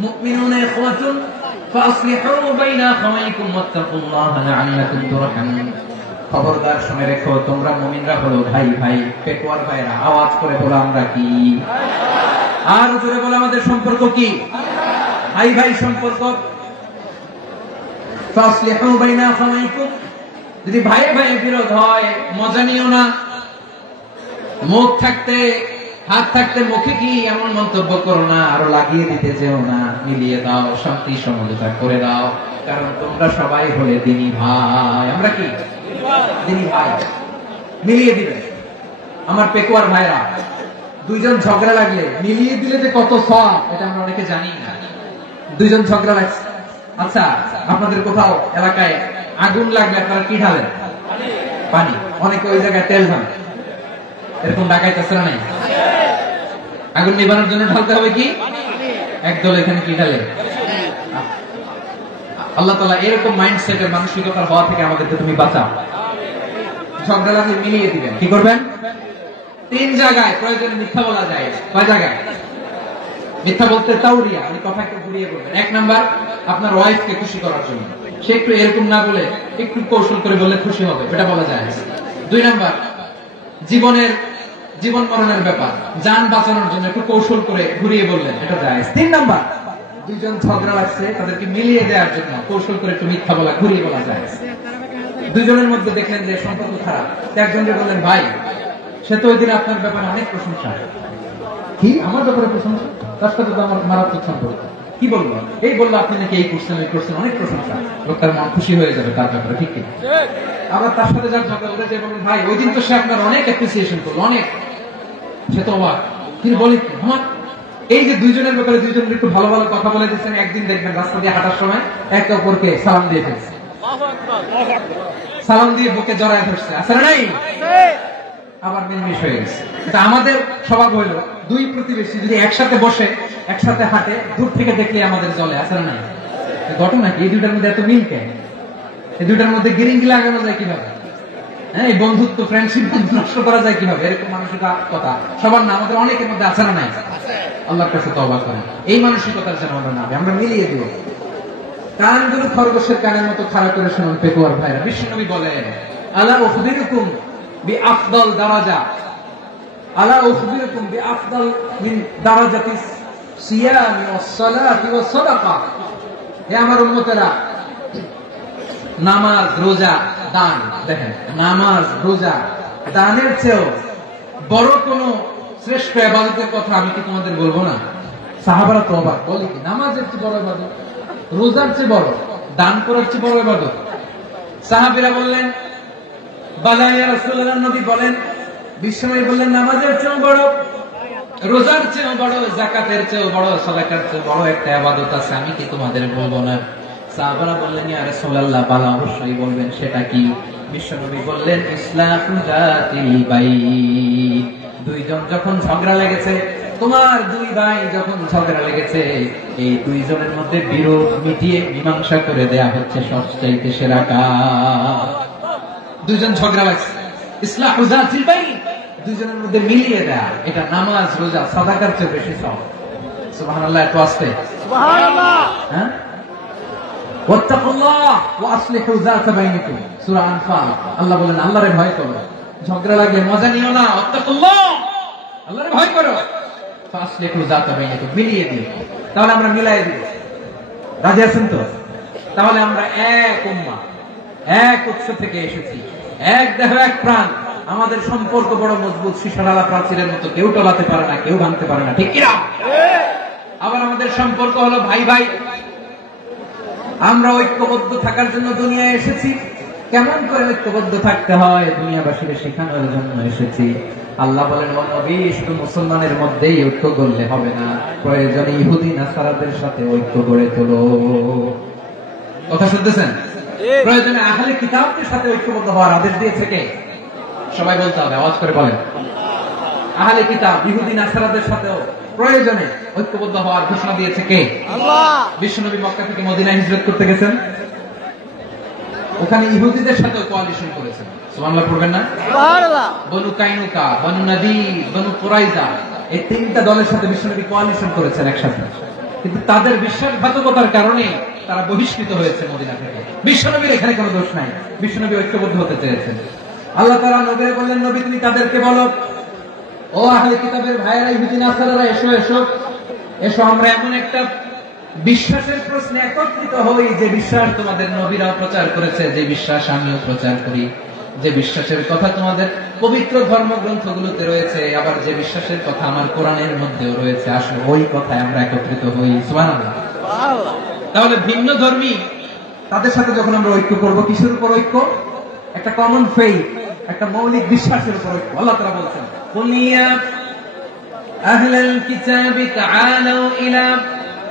মুমিনুনা ইখওয়াতুন ফাসলিহু বাইনা আখাওয়াইকুম ওয়াত্তাকুল্লাহা লাআল্লাকুম তুরহামুন। খবরদার শুনে রেখো, তোমরা মুমিনরা হলো ভাই ভাই, পেটওয়ার ভাইরা। আওয়াজ করে বলো আমরা কি? আর জোরে বলো আমাদের সম্পর্ক কি? ভাই ভাই সম্পর্ক। ফাসলিহু বাইনা আখাওয়াইকুম। যদি ভাই ভাই বিরোধ হয় মজা নিও না। মুখ থাকতে হাত থাকতে মুখে কি এমন মন্তব্য করো না, আরো লাগিয়ে দিতে চেও না। মিলিয়ে দাও, শান্তি সমঝোতা করে দাও, কারণ তোমরা সবাই হলে দ্বীনি ভাই। আমরা কি দ্বীনি ভাই? মিলিয়ে দিবে। আমার পেকুয়ার ভাইরা, দুইজন ঝগড়া লাগলে মিলিয়ে দিলে যে কত সওয়াব, এটা আমরা অনেকে জানি না। দুইজন ঝগড়া লাগছে, আচ্ছা আপনাদের কোথাও এলাকায় আগুন লাগলে আপনারা কি ঢালেন? পানি। অনেকে ওই জায়গায় তেল ঢালে। এরকম ডাকাইতেছে না? নাই? আগুন নিবানোর জন্য ঢালতে হবে কি? একদল এখানে কি ঢালে? আল্লাহ তাআলা এরকম মাইন্ডসেটের মানসিকতার হওয়া থেকে আমাদেরকে তুমি বাঁচাও। ঝগড়া লাগলে মিলিয়ে দিবেন। কি করবেন? 3 জায়গায় প্রয়োজনে মিথ্যা বলা যায়। কয় জায়গায় মিথ্যা বলতে? তাওরিয়া, আমি কথা একটু ঘুরিয়ে বলবেন। 1 নাম্বার, আপনার ওয়াইফকে খুশি করার জন্য। সে একটু এরকম না বলে একটু কৌশল করে বললে খুশি হবে, এটা বলা যায়। 2 নাম্বার, জীবন মরণের ব্যাপার, জান বাঁচানোর জন্য একটু কৌশল করে ঘুরিয়ে বললেন, এটা যায়। 3 নাম্বার, দুইজন ঝগড়া লাগছে, তাদেরকে মিলিয়ে দেওয়ার জন্য কৌশল করে একটু মিথ্যা বলা, ঘুরিয়ে বলা যায়। দুইজনের মধ্যে দেখলেন যে সম্পর্ক খারাপ, একজনকে বললেন ভাই, সে তো ওই দিন আপনার ব্যাপারে অনেক প্রশংসা। কি আমার ব্যাপারে প্রশংসা? তার সাথে তো আমার মারাত্মক সম্পর্ক। কি বলবো? এই বললো আপনি নাকি এই করছেন, ওই করছেন, অনেক প্রশংসা। লোকটার মন খুশি হয়ে যাবে তার ব্যাপারে, ঠিক কিনা? আবার তার সাথে যার ঝগড়া করে যে বলবেন ভাই, ওই দিন তো সে আপনার অনেক অ্যাপ্রিসিয়েশন করলো, অনেক। সে তো অবাক, তিনি বলে আমার এই যে দুইজনের ব্যাপারে দুইজনের একটু ভালো ভালো কথা বলে দিচ্ছেন, একদিন দেখবেন রাস্তা দিয়ে হাঁটার সময় একে অপরকে সালাম দিয়ে ফেলছে, সালাম দিয়ে বুকে জড়ায় ধরছে, আসলে নাই? আবার মিলমিশ হয়ে গেছে। আমাদের স্বভাব হইলো দুই প্রতিবেশী যদি একসাথে বসে একসাথে হাঁটে, দূর থেকে দেখলে আমাদের জলে, আসলে নাই? ঘটনা কি? এই দুইটার মধ্যে এত মিল কেন? এই দুইটার মধ্যে গিরিঙ্গি লাগানো যায় কিভাবে? হ্যাঁ, এই বন্ধুত্ব, ফ্রেন্ডশিপ নষ্ট করা যায় কিভাবে? এরকম মানসিকতা সবার না, আমাদের অনেকের মধ্যে আছে না? নাই? আল্লাহর কাছে তওবা করেন, এই মানসিকতার যেন আমরা না, আমরা মিলিয়ে দিব। কানগুলো খরগোশের কানের মতো খাড়া করে শুনুন পেকুয়ার ভাইরা। বিশ্বনবী বলেন আলা উখবিরুকুম বিআফদাল দারাজা, আলা উখবিরুকুম বিআফদাল মিন দারাজাতিস সিয়ামি ওয়াস সালাতি ওয়াস সাদাকা। হে আমার উম্মতেরা, নামাজ, রোজা, দান, দেখেন নামাজ, রোজা, দানের চেয়েও বড় কোন শ্রেষ্ঠ ইবাদতের কথা আমি কি তোমাদের বলবো না? সাহাবারা তো অবাক, বলে কি নামাজের চেয়ে বড় ইবাদত, রোজার চেয়ে বড়, দান করার চেয়ে বড় ইবাদত? সাহাবীরা বললেন বালা ইয়া রাসূলুল্লাহ। নবী বলেন, বিশ্বনবী বললেন নামাজের চেয়েও বড়, রোজার চেয়েও বড়, যাকাতের চেয়েও বড়, সাদাকার চেয়েও বড় একটা ইবাদত আছে, আমি কি তোমাদের বলবো না? সাহাবারা বললেন ইয়া রাসূলুল্লাহ, বালা অবশ্যই বলবেন, সেটা কি? বিশ্বনবী বললেন ইসলাহু যাতিল বাইন। দুইজন যখন ঝগড়া লেগেছে, তোমার দুই ভাই যখন ঝগড়া লেগেছে, এই দুইজনের মধ্যে বিরোধ মিটিয়ে মীমাংসা করে দেয়া হচ্ছে সবচাইতে সেরা কাজ। দুইজন ঝগড়া লাগছে, ইসলাহু যাতিল বাইন, দুইজনের মধ্যে মিলিয়ে দেয়া, এটা নামাজ, রোজা, সাদাকার চেয়ে বেশি সওয়াব। সুবহানাল্লাহ, এত আসতে সুবহানাল্লাহ। হ্যাঁ, ওয়াত্তাকুল্লাহ ওয়া আসলিহু যাতা বাইনিকুম, সূরা আনফাল। আল্লাহ বলেন আল্লাহরে ভয় করো, ঝগড়া লাগলে মজা নিও না, ওয়াত্তাকুল্লাহ, আল্লাহরে ভয় করো, ফাসলিহু যাতা বাইনিকুম, মিলিয়ে দিও। তাহলে আমরা মিলাই দিব, রাজি আছেন তো? তাহলে আমরা এক উম্মাহ, এক উৎস থেকে এসেছি, এক দেহ এক প্রাণ, আমাদের সম্পর্ক বড় মজবুত, শিশারালা প্রাচীরের মতো, কেউ টলাতে পারে না, কেউ ভাঙতে পারে না, ঠিক কিনা? আবার আমাদের সম্পর্ক হলো ভাই ভাই, আমরা ঐক্যবদ্ধ থাকার জন্য দুনিয়ায় এসেছি। কেমন করে ঐক্যবদ্ধ থাকতে হয় দুনিয়াবাসীকে শেখানোর জন্য এসেছি। আল্লাহ বলেন ও নবী, শুধু মুসলমানের মধ্যেই ঐক্য করলে হবে না, প্রয়োজনে ইহুদি নাসারাদের সাথে ঐক্য গড়ে তোলো। কথা শুনতেছেন? প্রয়োজনে আহলে কিতাবদের সাথে ঐক্যবদ্ধ হওয়ার আদেশ দিয়েছে কে? সবাই বলতে হবে, আওয়াজ করে বলেন। আহলে কিতাব ইহুদি নাসারাদের সাথেও প্রয়োজনে ঐক্যবদ্ধ হওয়ার ঘোষণা দিয়েছে কে? আল্লাহ। বিশ্বনবী মক্কা থেকে মদিনায় হিজরত করতে গেছেন, ওখানে ইহুদিদের সাথে কোয়ালিশন করেছেন। সুবহানাল্লাহ পড়বেন না? সুবহানাল্লাহ। বনু কাইনুকা, বনু নাদির, বনু কুরাইজা, এই তিনটা দলের সাথে বিশ্বনবী কোয়ালিশন করেছেন একসাথে, কিন্তু তাদের বিশ্বাসঘাতকতার কারণে তারা বহিষ্কৃত হয়েছে মদিনা থেকে। বিশ্বনবীর এখানে কোনো দোষ নাই, বিশ্বনবী ঐক্যবদ্ধ হতে চেয়েছেন। আল্লাহ তাআলা নবীকে বললেন, নবী তুমি তাদেরকে বলো, ও আহলে কিতাবের ভাইয়েরা, ইহুদি নাসারারা, এসো এসো এসো, আমরা এমন একটা বিশ্বাসের প্রশ্নে একত্রিত হই যে বিশ্বাস তোমাদের নবীরা প্রচার করেছে, যে বিশ্বাস আমিও প্রচার করি, যে বিশ্বাসের কথা তোমাদের পবিত্র ধর্মগ্রন্থগুলোতে রয়েছে, আবার যে বিশ্বাসের কথা আমার কোরআনের মধ্যেও রয়েছে, আসলে ওই কথায় আমরা একত্রিত হই। সুবহানাল্লাহ। তাহলে ভিন্ন ধর্মী তাদের সাথে যখন আমরা ঐক্য করব, কিসের উপর ঐক্য? একটা কমন ফেইথ, একটা মৌলিক বিশ্বাসের উপর ঐক্য। আল্লাহ তাআলা বলছেন, কুলিয়া আহলাল কিতাবি তাআলাউ ইলা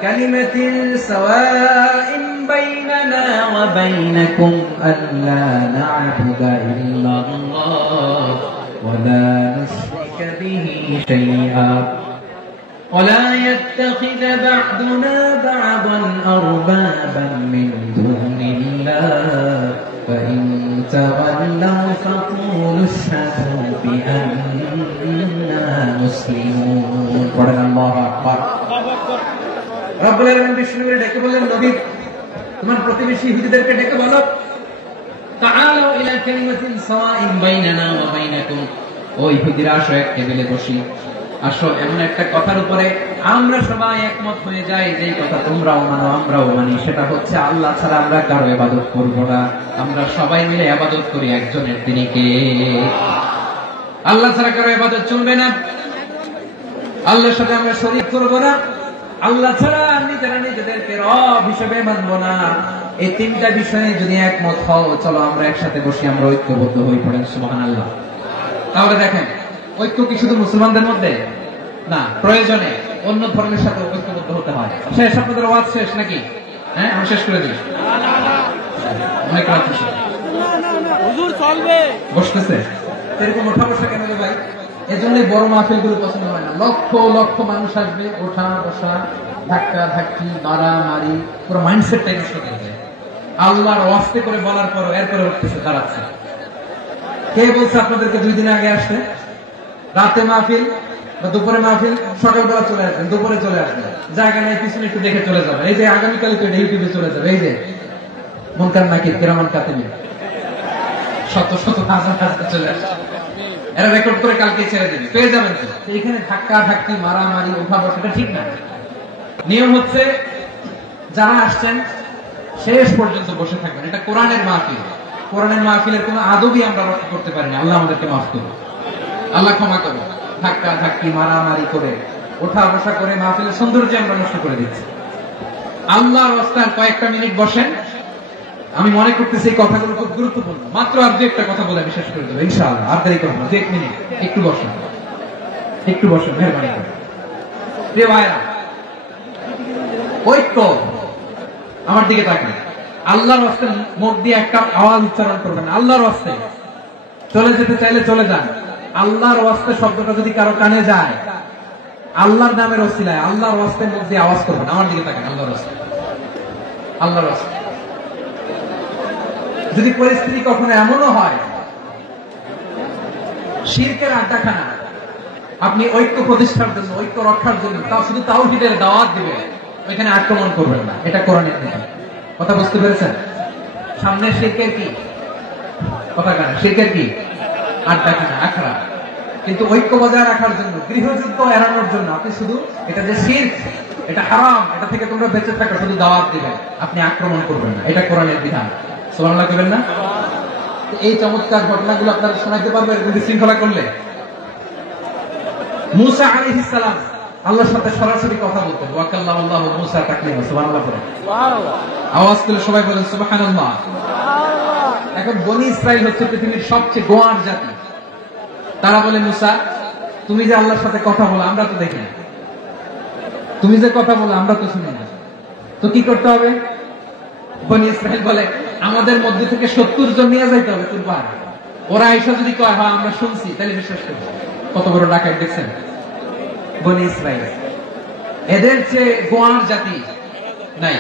কালিমাতিন সাওয়াইন বাইনানা ওয়া বাইনাকুম আল্লা না'বুদা ইল্লাল্লাহ ওয়া লা নুশরিকা বিহি শাইআ ওয়া লা ইয়াত্তাখিযা বা'দুনা বা'দান আরবাবান মিন দুনিল্লাহ فإن تولوا فقولوا اشهدوا بأننا مسلمون। পড়েন আল্লাহু আকবার। রব্বুল আলামিন বিষ্ণুকে ডেকে বললেন, নবী তোমার প্রতিবেশী ইহুদিদেরকে ডেকে বলো, তাআলাউ ইলা কালিমাতিন সাওয়াইন বাইনানা ওয়া বাইনাকুম, ও ইহুদিরা আসো, এক টেবিলে বসি, আসো এমন একটা কথার উপরে আমরা সবাই একমত হয়ে যাই, যে কথা তোমরাও মানো আমরাও মানি, সেটা হচ্ছে আল্লাহ ছাড়া আমরা কারো ইবাদত করব না, আমরা সবাই মিলে ইবাদত করি একজনের, তিনি কে? আল্লাহ ছাড়া কারো ইবাদত চলবে না, আল্লাহর সাথে আমরা শরীক করব না, আল্লাহ ছাড়া নিজেরা নিজেদেরকে রব হিসেবে মানব না। এই তিনটা বিষয়ে যদি একমত হও, চলো আমরা একসাথে বসি, আমরা ঐক্যবদ্ধ হয়ে পড়েন। সুবহানাল্লাহ। তাহলে দেখেন, ঐক্য কি শুধু মুসলমানদের মধ্যে না, প্রয়োজনে অন্য ধর্মের সাথে ঐক্যবদ্ধ হতে হয়। শেষ, আপনাদের ওয়াজ শেষ নাকি? হ্যাঁ, আমি শেষ করে দিই। অনেক রাত বসতেছে, এরকম ওঠা বসা কেন রে ভাই? এজন্য বড় মাহফিল গুলো পছন্দ হয় না। লক্ষ লক্ষ মানুষ আসবে, ওঠা বসা, ধাক্কা ধাক্কি, মারামারি, পুরো মাইন্ডসেটটাই নষ্ট করে দেয়। আল্লাহর ওয়াস্তে করে বলার পর এরপরে উঠতেছে, দাঁড়াচ্ছে। কে বলছে আপনাদেরকে 2 দিন আগে আসতে? রাতে মাহফিল বা দুপুরে মাহফিল, সকালবেলা চলে আসবেন, দুপুরে চলে আসবেন, জায়গা নাই পিছনে একটু দেখে চলে যাবেন। এই যে আগামীকালই তো ইউটিউবে চলে যাবে, এই যে মুনকার নাকির কিরামান কাতিমিন শত শত হাজার হাজার চলে আসছে, এরা রেকর্ড করে কালকে ছেড়ে দেবে, পেয়ে যাবেন। তো এখানে ধাক্কা ধাক্কি, মারামারি, উঠা বসা, এটা ঠিক না। নিয়ম হচ্ছে যারা আসছেন শেষ পর্যন্ত বসে থাকবেন। এটা কোরআনের মাহফিল, কোরআনের মাহফিলের কোনো আদবই আমরা রক্ষা করতে পারি না। আল্লাহ আমাদেরকে মাফ করুন, আল্লাহ ক্ষমা করুন। ধাক্কা ধাক্কি, মারামারি করে, ওঠা বসা করে মাহফিলের সৌন্দর্য আমরা নষ্ট করে দিচ্ছি। আল্লাহর রাস্তায় কয়েকটা মিনিট বসেন। আমি মনে করতেছি এই কথাগুলো খুব গুরুত্বপূর্ণ। মাত্র আর 2-1টা কথা বলে আমি শেষ করে দেবো ইনশাআল্লাহ। আর দেরি করবো না, 2-1 মিনিট একটু বসেন, একটু বসেন, মেহরবানি করে। প্রিয় ভাইরা, ঐক্য, আমার দিকে তাকান। আল্লাহর রাস্তায় মুখ দিয়ে একটা আওয়াজ উচ্চারণ করবেন, আল্লাহর রাস্তায়। চলে যেতে চাইলে চলে যান। আল্লাহর রাস্তায় শব্দটা যদি কারো কানে যায়, আল্লাহর নামের ওসিলায় আল্লাহর রাস্তায় মুখ দিয়ে আওয়াজ করবেন। আমার দিকে তাকান, আল্লাহর রাস্তায়, আল্লাহর রাস্তায়। যদি পরিস্থিতি কখনো এমনও হয় শিরকের আড্ডাখানা, আপনি ঐক্য প্রতিষ্ঠার জন্য, ঐক্য রক্ষার জন্য তাও শুধু তাওহীদের দাওয়াত দিবেন, ওইখানে আক্রমণ করবেন না। এটা কোরআনের নীতি। কথা বুঝতে পেরেছেন? সামনে শিরকের কি কথা কানে, শিরকের কি আড্ডাখানা, আখড়া। কিন্তু ঐক্য বজায় রাখার জন্য, গৃহযুদ্ধ এড়ানোর জন্য আপনি শুধু এটা যে শিরক, এটা হারাম, এটা থেকে তোমরা বেঁচে থাকো, শুধু দাওয়াত দিবেন, আপনি আক্রমণ করবেন না। এটা কোরআনের বিধান। সুবহানাল্লাহ করবেন না? এই চমৎকার ঘটনাগুলো আপনারা শোনাইতে পারবেন যদি শৃঙ্খলা করলে। মুসা আলাইহিস সালাম আল্লাহর সাথে সরাসরি কথা বলতেন। ওয়া কাল্লামাল্লাহু মুসা তাকলিমা। সুবহানাল্লাহ বলেন। সুবহানাল্লাহ। আওয়াজ করে সবাই বলেন সুবহানাল্লাহ। সুবহানাল্লাহ। এখন বনি ইসরাইল হচ্ছে পৃথিবীর সবচেয়ে গোয়ার জাতি। তারা বলে, মুসা তুমি যে আল্লাহর সাথে কথা বলো আমরা তো দেখি না, তুমি যে কথা বলো আমরা তো শুনি না, তো কি করতে হবে? বনি ইসরাইল বলে, আমাদের মধ্যে থেকে 70 জন নিয়ে যাইতে হবে কুরবান। ওরা এসে যদি কয় হ্যাঁ আমরা শুনছি, তাহলে বিশ্বাস করবো। কত বড় ডাকাত দেখছেন বনি ইসরাইল। এদের চেয়ে গোয়ার জাতি নাই।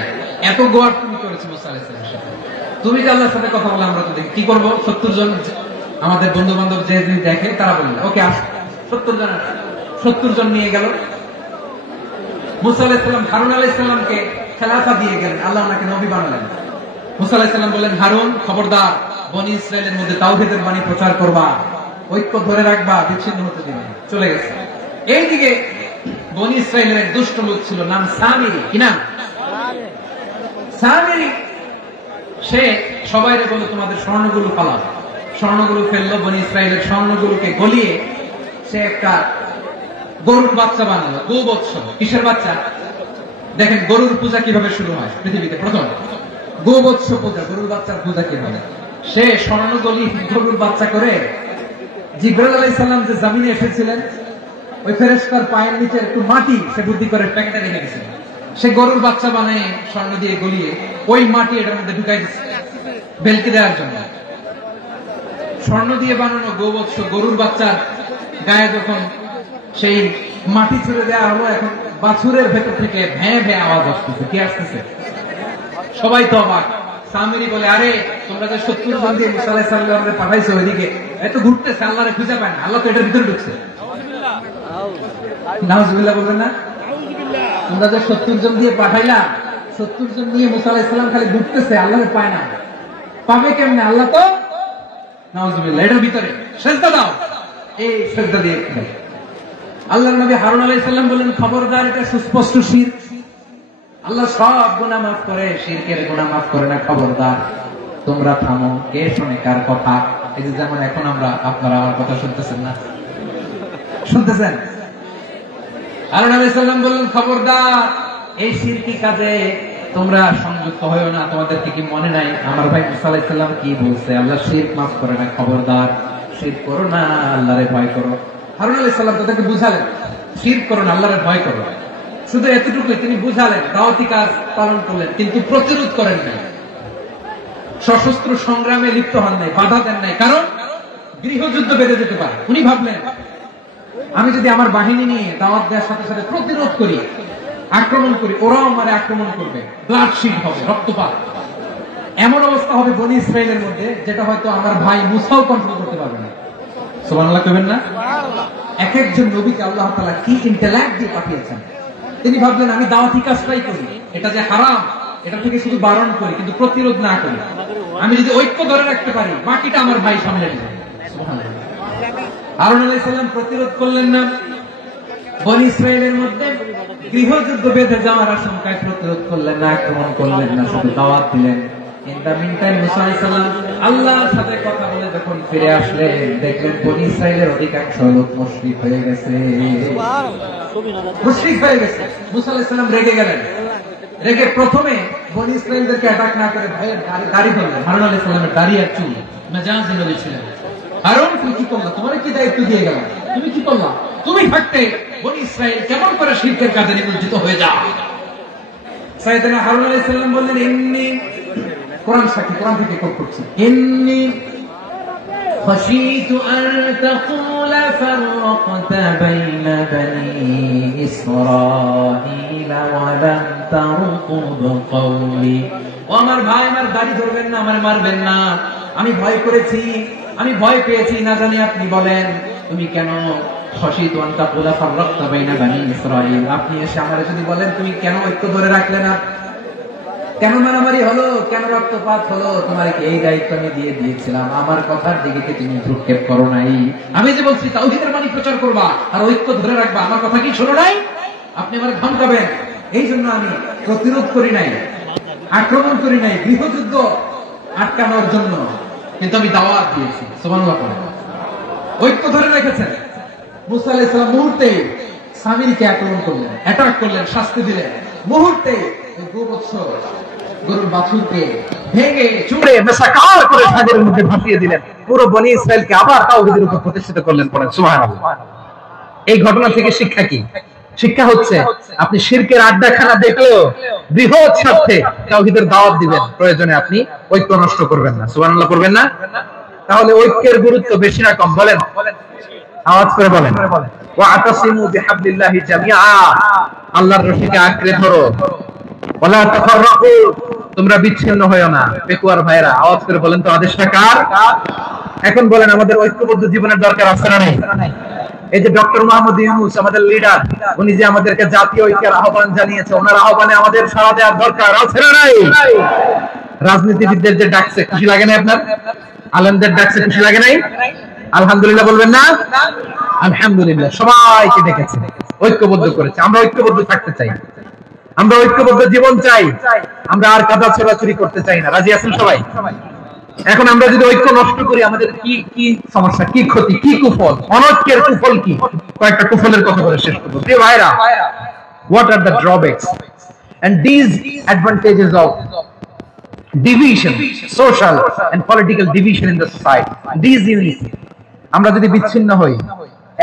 এত গোয়ার তুমি করেছি মুসা আলাইহিস সালামের সাথে। তুমি যে আল্লাহর সাথে কথা বলে আমরা তো দেখি কি করবো। 70 জন আমাদের বন্ধু বান্ধব যে দেখে তারা বলল ওকে আস, 70 জন নিয়ে গেল। মুসা আলাইহিস সালাম হারুন আলাইহিস সালামকে খেলাফা দিয়ে গেলেন, আল্লাহ ওনাকে নবী বানালেন। মুসা আলাইহিস সালাম বললেন, হারুন খবরদার, বনি ইসরায়েলের মধ্যে তাওহীদের বাণী প্রচার করবা, ঐক্য ধরে রাখবা, বিচ্ছিন্ন হতে দিবে না। চলে গেছে। এইদিকে বনি ইসরায়েলের এক দুষ্ট লোক ছিল, নাম সামিরি। কি নাম? সামিরি। সে সবাইরে বলে তোমাদের স্বর্ণগুলো ফালাও। স্বর্ণগুলো ফেললো, বনি ইসরায়েলের স্বর্ণগুলোকে গলিয়ে সে একটা গরুর বাচ্চা বানালো। গোবৎস। কিসের বাচ্চা? দেখেন গরুর পূজা কিভাবে শুরু হয় পৃথিবীতে প্রথম। গোবৎস পূজা, গরুর বাচ্চার পূজা কিভাবে। সে স্বর্ণ গলি গরুর বাচ্চা করে জিবরাইল আলাইহিস সালাম যে জমিনে এসেছিলেন, ওই ফেরেশতার পায়ের নিচে একটু মাটি সে বুদ্ধি করে প্যাকেটে রেখে গেছে। সে গরুর বাচ্চা বানিয়ে স্বর্ণ দিয়ে গলিয়ে ওই মাটি এটার মধ্যে ঢুকাই দিচ্ছে বেলকি দেওয়ার জন্য। স্বর্ণ দিয়ে বানানো গোবৎস গরুর বাচ্চার গায়ে যখন সেই মাটি ছুড়ে দেওয়া হলো, এখন বাছুরের ভেতর থেকে ভ্যাঁ ভ্যাঁ আওয়াজ আসতেছে। কি আসতেছে? সবাই তো অবাক। সামিরি বলে, আরে তোমরা যে 70 জন দিয়ে মুসা আলাইহিস সালামকে পাঠাইছো ওইদিকে, এত ঘুরতেছে, আল্লাহরে খুঁজে পায় না, আল্লাহ তো এটার ভিতরে ঢুকছে। নাউজুবিল্লাহ বলবেন না? তোমরা যে 70 জন দিয়ে পাঠাইলা, 70 জন নিয়ে মুসা আলাইহিস সালাম খালি ঘুরতেছে, আল্লাহরে পায় না। পাবে কেমনে? আল্লাহ তো নাউজুবিল্লাহ এটার ভিতরে। সেজদা দাও। এই সেজদা দিয়ে আল্লাহর নবী হারুন আলাইহিস সালাম বললেন, খবরদার, এটা সুস্পষ্ট শিরক। আল্লাহ সব গুনাহ মাফ করে, শিরকের গুনাহ মাফ করে না। খবরদার, তোমরা থামো। কে শুনে কার কথা? এই যে যেমন এখন আপনারা আমার কথা শুনতেছেন না? শুনতেছেন? হারুন আলাইহিস সালাম বললেন, খবরদার, এই শিরকি কাজে তোমরা সংযুক্ত হয়ো না। তোমাদেরকে কি মনে নাই আমার ভাই মুসা আলাইহিস সালাম কি বলছে? আল্লাহ শিরক মাফ করে না। খবরদার, শিরক করো না, আল্লাহরে ভয় করো। হারুন আলাইহিস সালাম তাদেরকে বুঝালেন, শিরক করো না, আল্লাহরে ভয় করো। শুধু এতটুকুই তিনি বুঝালেন, দাওয়াতি কাজ পালন করলেন, কিন্তু প্রতিরোধ করেন নাই, সশস্ত্র সংগ্রামে লিপ্ত হন নাই, বাধা দেন নাই। কারণ গৃহযুদ্ধ বেড়ে যেতে পারে। উনি ভাবলেন, আমি যদি আমার বাহিনী নিয়ে দাওয়াত দেওয়ার সাথে সাথে প্রতিরোধ করি, আক্রমণ করি, ওরাও আমারে আক্রমণ করবে, ব্লাডশিট হবে, রক্তপাত। এমন অবস্থা হবে বনি ইসরায়েলের মধ্যে, যেটা হয়তো আমার ভাই মুসাও কন্ট্রোল করতে পারবে না। সুবহানাল্লাহ কইবেন না? এক একজন নবীকে আল্লাহ তাআলা কি ইন্টেলেক্ট দিয়ে পাঠিয়েছেন। তিনি ভাবলেন, আমি দাওয়াতি কাজটাই করি, এটা যে হারাম এটা থেকে শুধু বারণ করি, কিন্তু প্রতিরোধ না করি। আমি যদি ঐক্য ধরে রাখতে পারি, বাকিটা আমার ভাই সামলে নেবে। সুবহানাল্লাহ। হারুন আলাইহিস সালাম প্রতিরোধ করলেন না। বনি ইসরায়েলের মধ্যে গৃহযুদ্ধ বেঁধে যাওয়ার আশঙ্কায় প্রতিরোধ করলেন না, আক্রমণ করলেন না, শুধু দাওয়াত দিলেন। ইন দ্য মিনটাইম মুসা আলাইহিস সালাম আল্লাহর সাথে কথা বলে যখন ফিরে আসলেন, দেখলেন বনি ইসরায়েলের অধিকাংশ লোক মুশরিক হয়ে গেছে। মুশরিক হয়ে গেছে। মুসা আলাইহিস সালাম রেগে গেলেন। রেগে প্রথমে বনি ইসরায়েলদেরকে অ্যাটাক না করে ভয়ের দাড়ি ধরলেন। হারুন আলাইহিস সালামের দাড়ি আর চুল মেজাজি নবী ছিলেন। হারুন, তুমি কি করলা? তোমার কি দায়িত্ব দিয়ে গেলাম? তুমি কি করলা? তুমি থাকতে বনি ইসরায়েল কেমন করে শিরকের কাজে নিমজ্জিত হয়ে যায়? সাইয়েদনা হারুন আলাইহিস সালাম বললেন, ইন্নী, কোরআন সাক্ষী, কোরআন থেকে কোট করছি, ইন্নী খাশীতু আন তাকুলা ফাররাকতা বাইনা বানী ইসরাঈল ওয়া লাম তারকুব কওলি। ও আমার ভাই, আমার দাড়ি ধরবেন না, আমারে মারবেন না। আমি ভয় করেছি, আমি ভয় পেয়েছি, না জানি আপনি বলেন তুমি কেন খাশীতু আন তাকুলা ফাররাকতা বাইনা বানী ইসরাঈল। আপনি এসে আমারে যদি বলেন তুমি কেন ঐক্য ধরে রাখলে না, কেন মারামারি হলো, কেন রক্তপাত হলো, তোমার কি এই দায়িত্ব আমি দিয়ে দিয়েছিলাম? আমার কথার দিকে কি তুমি ভ্রুক্ষেপ করো নাই? আমি যে বলছি তাওহীদের বাণী প্রচার করবা আর ঐক্য ধরে রাখবা, আমার কথা কি শোনো নাই? আপনি আমার ধমকাবেন, এই জন্য আমি প্রতিরোধ করি নাই, আক্রমণ করি নাই, গৃহযুদ্ধ আটকানোর জন্য, কিন্তু আমি দাওয়াত দিয়েছি। সুবহানাল্লাহ। ঐক্য ধরে রেখেছেন। মুসা আলাইহিস সালাম মুহূর্তে সামিরীকে আক্রমণ করলেন, অ্যাটাক করলেন, শাস্তি দিলেন। মুহূর্তে গোবৎস গরুর বাছুরকে ভেঙে চুড়ে মেসাকার করে সাগরের মধ্যে ভাসিয়ে দিলেন। পুরো বনি ইসরায়েলকে আবার তাওহীদের উপর প্রতিষ্ঠিত করলেন। পড়েন সুবহানাল্লাহ। এই ঘটনা থেকে শিক্ষা কি? শিক্ষা হচ্ছে, আপনি শিরকের আড্ডাখানা দেখলেও বৃহৎ স্বার্থে তাওহীদের দাওয়াত দিবেন, প্রয়োজনে আপনি ঐক্য নষ্ট করবেন না, সুবহানাল্লাহ করবেন না। তাহলে ঐক্যের গুরুত্ব বেশি না কম বলেন? আওয়াজ করে বলেন। ওয়াতাসিমু বিহাবলিল্লাহি জামিআ, আল্লাহর রশিকে আঁকড়ে ধরো। ওয়ালা তাফাররাকু, তোমরা বিচ্ছিন্ন হয়ো না। পেকুয়ার ভাইরা আওয়াজ করে বলেন তো আদেশটা কার? এখন বলেন আমাদের ঐক্যবদ্ধ জীবনের দরকার আছে না নাই? এই যে ডক্টর মোহাম্মদ ইউনূস আমাদের লিডার, উনি যে আমাদেরকে জাতীয় ঐক্যের আহ্বান জানিয়েছে, ওনার আহ্বানে আমাদের সাড়া দেওয়ার দরকার আছে না নাই? রাজনীতিবিদদের যে ডাকছে খুশি লাগে না আপনার? আলেমদের ডাকছে খুশি লাগে নাই? আলহামদুলিল্লাহ বলবেন না? আলহামদুলিল্লাহ, সবাইকে ডেকেছে, ঐক্যবদ্ধ করেছে। আমরা ঐক্যবদ্ধ থাকতে চাই, আমরা ঐক্যবদ্ধ জীবন চাই, আমরা আর কাদা ছোড়াছুরি করতে চাই না। রাজি আছেন সবাই? এখন আমরা যদি ঐক্য নষ্ট করি আমাদের কি কি সমস্যা, কি ক্ষতি, কি কুফল? অনৈক্যের কুফল কি? কয়েকটা কুফলের কথা বলে শেষ করব। প্রিয় ভাইরা, what are the drawbacks and these advantages of division, social and political division in the society, these unity? আমরা যদি বিচ্ছিন্ন হই,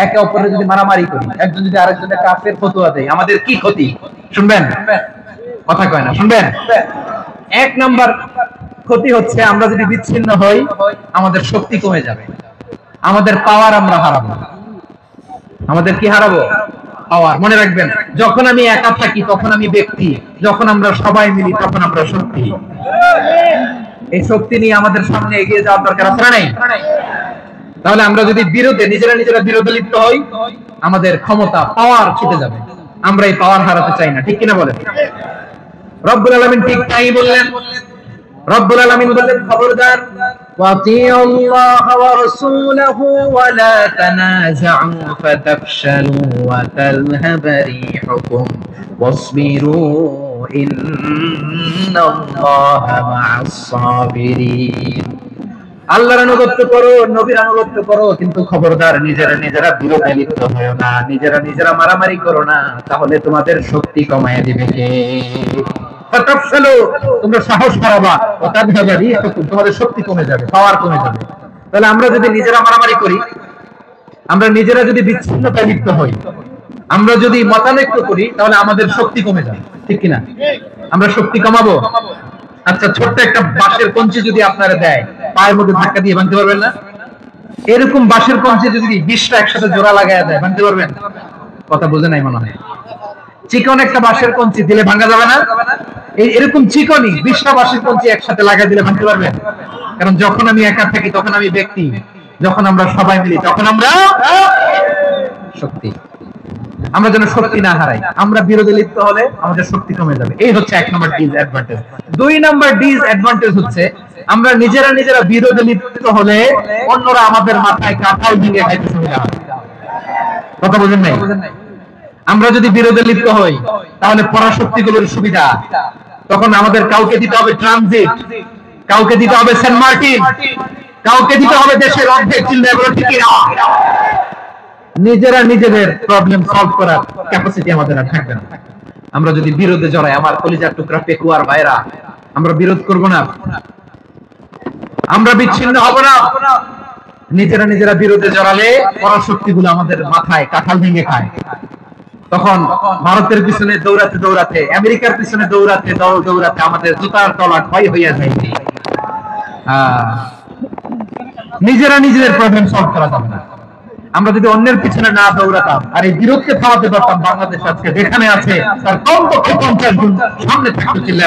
একে অপরের যদি মারামারি করি, একজন যদি আরেকজনের কাফের ফতোয়া দেয়, আমাদের কি ক্ষতি? শুনবেন? কথা কয় না, শুনবেন? এক নাম্বার ক্ষতি হচ্ছে আমরা যদি বিচ্ছিন্ন হই আমাদের শক্তি কমে যাবে, আমাদের পাওয়ার আমরা হারাবো। আমাদের কি হারাবো? পাওয়ার। মনে রাখবেন, যখন আমি একা থাকি তখন আমি ব্যক্তি, যখন আমরা সবাই মিলি তখন আমরা শক্তি। এই শক্তি নিয়ে আমাদের সামনে এগিয়ে যাওয়ার দরকার আছে না নাই? তাহলে আমরা যদি নিজেরা বিরোধে লিপ্ত হই আমাদের ক্ষমতা, পাওয়ার ছুটে যাবে। আমরা এই পাওয়ার হারাতে চাই না, ঠিক কিনা বলেন? রব্বুল আলামিন ঠিক তাই বললেন। রব্বুল আলামিন বললেন, খবরদার, ওয়াতিউল্লাহ ওয়া রাসূলাহু ওয়া লা তানাযাউ ফাতাফশালু ওয়া তাযহাবা রিহুকুম ওয়াসবিরু ইন্নাল্লাহা মা'আস সাবিরিন। আল্লাহর আনুগত্য করো, নবীর আনুগত্য করো, কিন্তু খবরদার নিজেরা বিরোধে লিপ্ত হয়ো না, নিজেরা মারামারি করো না, তাহলে তোমাদের শক্তি কমায় দিবে কে? ফাতাফশালু, তোমরা সাহস হারাবা, ওয়া তাযহাবা রিহুকুম, তোমাদের শক্তি কমে যাবে, পাওয়ার কমে যাবে। তাহলে আমরা যদি নিজেরা মারামারি করি, আমরা নিজেরা যদি বিচ্ছিন্নতায় লিপ্ত হই, আমরা যদি মতানৈক্য করি, তাহলে আমাদের শক্তি কমে যাবে, ঠিক কিনা? আমরা শক্তি কমাবো। আচ্ছা, ছোট্ট একটা বাঁশের কঞ্চি যদি আপনারা দেয়, পায়ের মধ্যে ধাক্কা দিয়ে ভাঙতে পারবেন না? এরকম বাঁশের কঞ্চি যদি 20টা একসাথে জোড়া লাগায় দেয়, ভাঙতে পারবেন? কথা বুঝে নাই মনে হয়। চিকন একটা বাঁশের কঞ্চি দিলে ভাঙা যাবে না? এরকম চিকনই 20টা বাঁশের কঞ্চি একসাথে লাগাই দিলে ভাঙতে পারবেন? কারণ যখন আমি একা থাকি তখন আমি ব্যক্তি, যখন আমরা সবাই মিলি তখন আমরা শক্তি। আমরা যেন শক্তি না হারাই, আমরা বিরোধে লিপ্ত হলে আমাদের শক্তি কমে যাবে। এই হচ্ছে 1 নম্বর ডিসঅ্যাডভান্টেজ। 2 নম্বর ডিসঅ্যাডভান্টেজ হচ্ছে আমরা নিজেরা বিরোধে লিপ্ত হলে অন্যরা আমাদের মাথায় কাঁঠাল ভেঙে খাইতে সুবিধা হয়। কথা বুঝেন নাই? আমরা যদি বিরোধে লিপ্ত হই তাহলে পরাশক্তিগুলোর সুবিধা, তখন আমাদের কাউকে দিতে হবে ট্রানজিট, কাউকে দিতে হবে সেন্ট মার্টিন, কাউকে দিতে হবে দেশের অর্ধেক। চিন্তা করে ঠিক না? নিজেদের প্রবলেম সলভ করার ক্যাপাসিটি আমাদের আর থাকবে না। আমরা যদি বিরোধে জড়াই, আমার কলিজার টুকরা পেকুয়ার ভাইরা, আমরা বিরোধ করব না, আমরা বিচ্ছিন্ন হব না। নিজেরা বিরোধে জড়ালে পরাশক্তিগুলো আমাদের মাথায় কাঁঠাল ভেঙে খায়। তখন ভারতের পিছনে দৌড়াতে, আমেরিকার পিছনে দৌড়াতে আমাদের জুতার তলা ক্ষয় হইয়া যায়। নিজেদের প্রবলেম সলভ করা যাবে না। আমরা যদি অন্যের পিছনে না দৌড়াতাম আর এই বিরোধকে থামাতে পারতাম, বাংলাদেশ আজকে যেখানে আছে তার কমপক্ষে 50 গুণ সামনে থাকতে ছিল।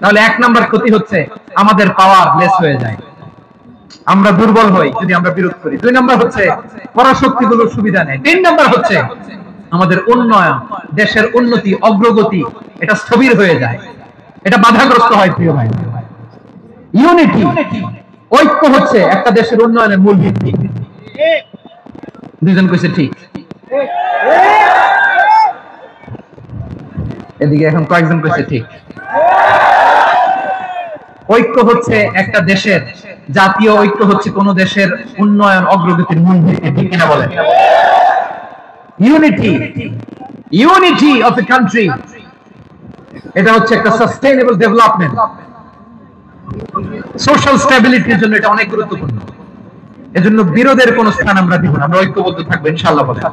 তাহলে 1 নম্বর ক্ষতি হচ্ছে আমাদের পাওয়ার লেস হয়ে যায়, আমরা দুর্বল হই যদি আমরা বিরোধ করি। 2 নম্বর হচ্ছে পরাশক্তিগুলোর সুবিধা নেই। 3 নম্বর হচ্ছে আমাদের উন্নয়ন, দেশের উন্নতি, অগ্রগতি, এটা স্থবির হয়ে যায়, এটা বাধাগ্রস্ত হয়। প্রিয় ভাই, ইউনিটি, ঐক্য হচ্ছে একটা দেশের উন্নয়নের মূল ভিত্তি। দুইজন কইছে ঠিক, এদিকে এখন কয়েকজন কইছে ঠিক। ঐক্য হচ্ছে একটা দেশের, জাতীয় ঐক্য হচ্ছে কোন দেশের উন্নয়ন, অগ্রগতির মূল ভিত্তি, ঠিক কিনা বলেন? ইউনিটি অফ এ কান্ট্রি, এটা হচ্ছে একটা সাস্টেইনেবল ডেভেলপমেন্ট, সোশ্যাল স্ট্যাবিলিটির জন্য এটা অনেক গুরুত্বপূর্ণ। এজন্য বিরোধের কোন স্থান আমরা দিব না, আমরা ঐক্যবদ্ধ থাকবো ইনশাআল্লাহ বলেন।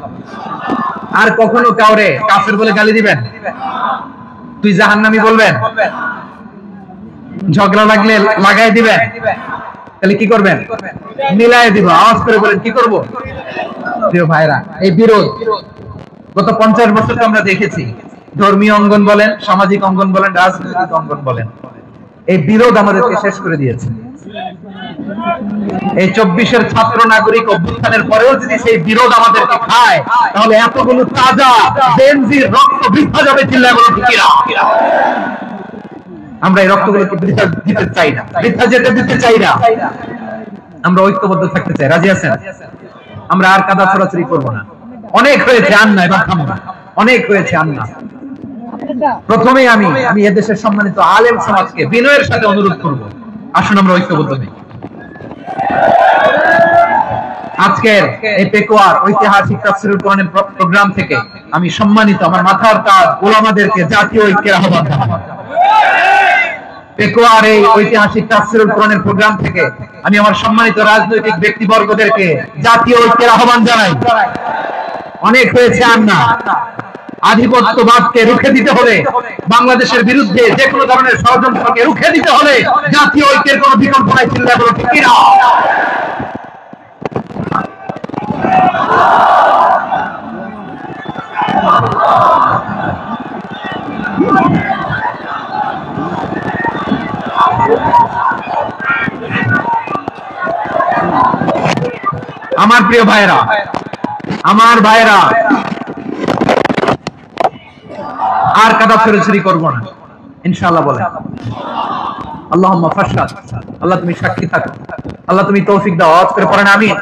আর কখনো কাউরে কাফের বলে গালি দিবেন, তুই জাহান্নামী বলবেন, ঝগড়া লাগলে লাগাই দিবেন, তাহলে কি করবেন? মিলাই দিব। আওয়াজ করে বলেন কি করব? প্রিয় ভাইরা, এই বিরোধ গত 50 বছর আমরা দেখেছি। ধর্মীয় অঙ্গন বলেন, সামাজিক অঙ্গন বলেন, রাজনৈতিক অঙ্গন বলেন, এই বিরোধ আমাদেরকে শেষ করে দিয়েছে। এই 24-এর ছাত্র নাগরিক অভ্যুত্থানের পরেও যদি সেই বিরোধ আমাদেরকে খায়, তাহলে এতগুলো তাজা জেনজির রক্ত বৃথা যাবে। চিল্লায় বলো ঠিক কিনা? আমরা এই রক্তগুলোকে বৃথা দিতে চাই না, বৃথা যেতে দিতে চাই না। আমরা ঐক্যবদ্ধ থাকতে চাই। রাজি আছেন? আমরা আর কাদা ছড়াছড়ি করবো না। অনেক হয়েছে আন্না, এবার থামো না। অনেক হয়েছে আন্না। প্রথমেই আমি এদেশের সম্মানিত আলেম সমাজকে বিনয়ের সাথে অনুরোধ করব, আসুন আমরা ঐক্যবদ্ধ হই। আজকের এই পেকুয়ার ঐতিহাসিক তাফসীরুল কোরআনের প্রোগ্রাম থেকে আমি সম্মানিত আমার মাথার তাজ উলামাদেরকে জাতীয় ঐক্যের আহ্বান জানাই। পেকুয়ার এই ঐতিহাসিক তাফসীরুল কোরআনের প্রোগ্রাম থেকে আমি আমার সম্মানিত রাজনৈতিক ব্যক্তিবর্গদেরকে জাতীয় ঐক্যের আহ্বান জানাই। অনেক হয়েছে আন্না। আধিপত্যবাদকে রুখে দিতে হলে, বাংলাদেশের বিরুদ্ধে যে কোনো ধরনের ষড়যন্ত্রকে রুখে দিতে হলে জাতীয় ঐক্যের কোনো বিকল্প নাই। চিন্তা করো ঠিক কিনা? আমার প্রিয় ভাইরা, আমার ভাইরা, আর কাদা ছড়াছড়ি করবো না ইনশাআল্লাহ। বলেন আল্লাহুম্মা ফাশহাদ। আল্লাহ তুমি সাক্ষী থাকো, আল্লাহ তুমি তৌফিক দাও। আওয়াজ করে পড়েন আমিন।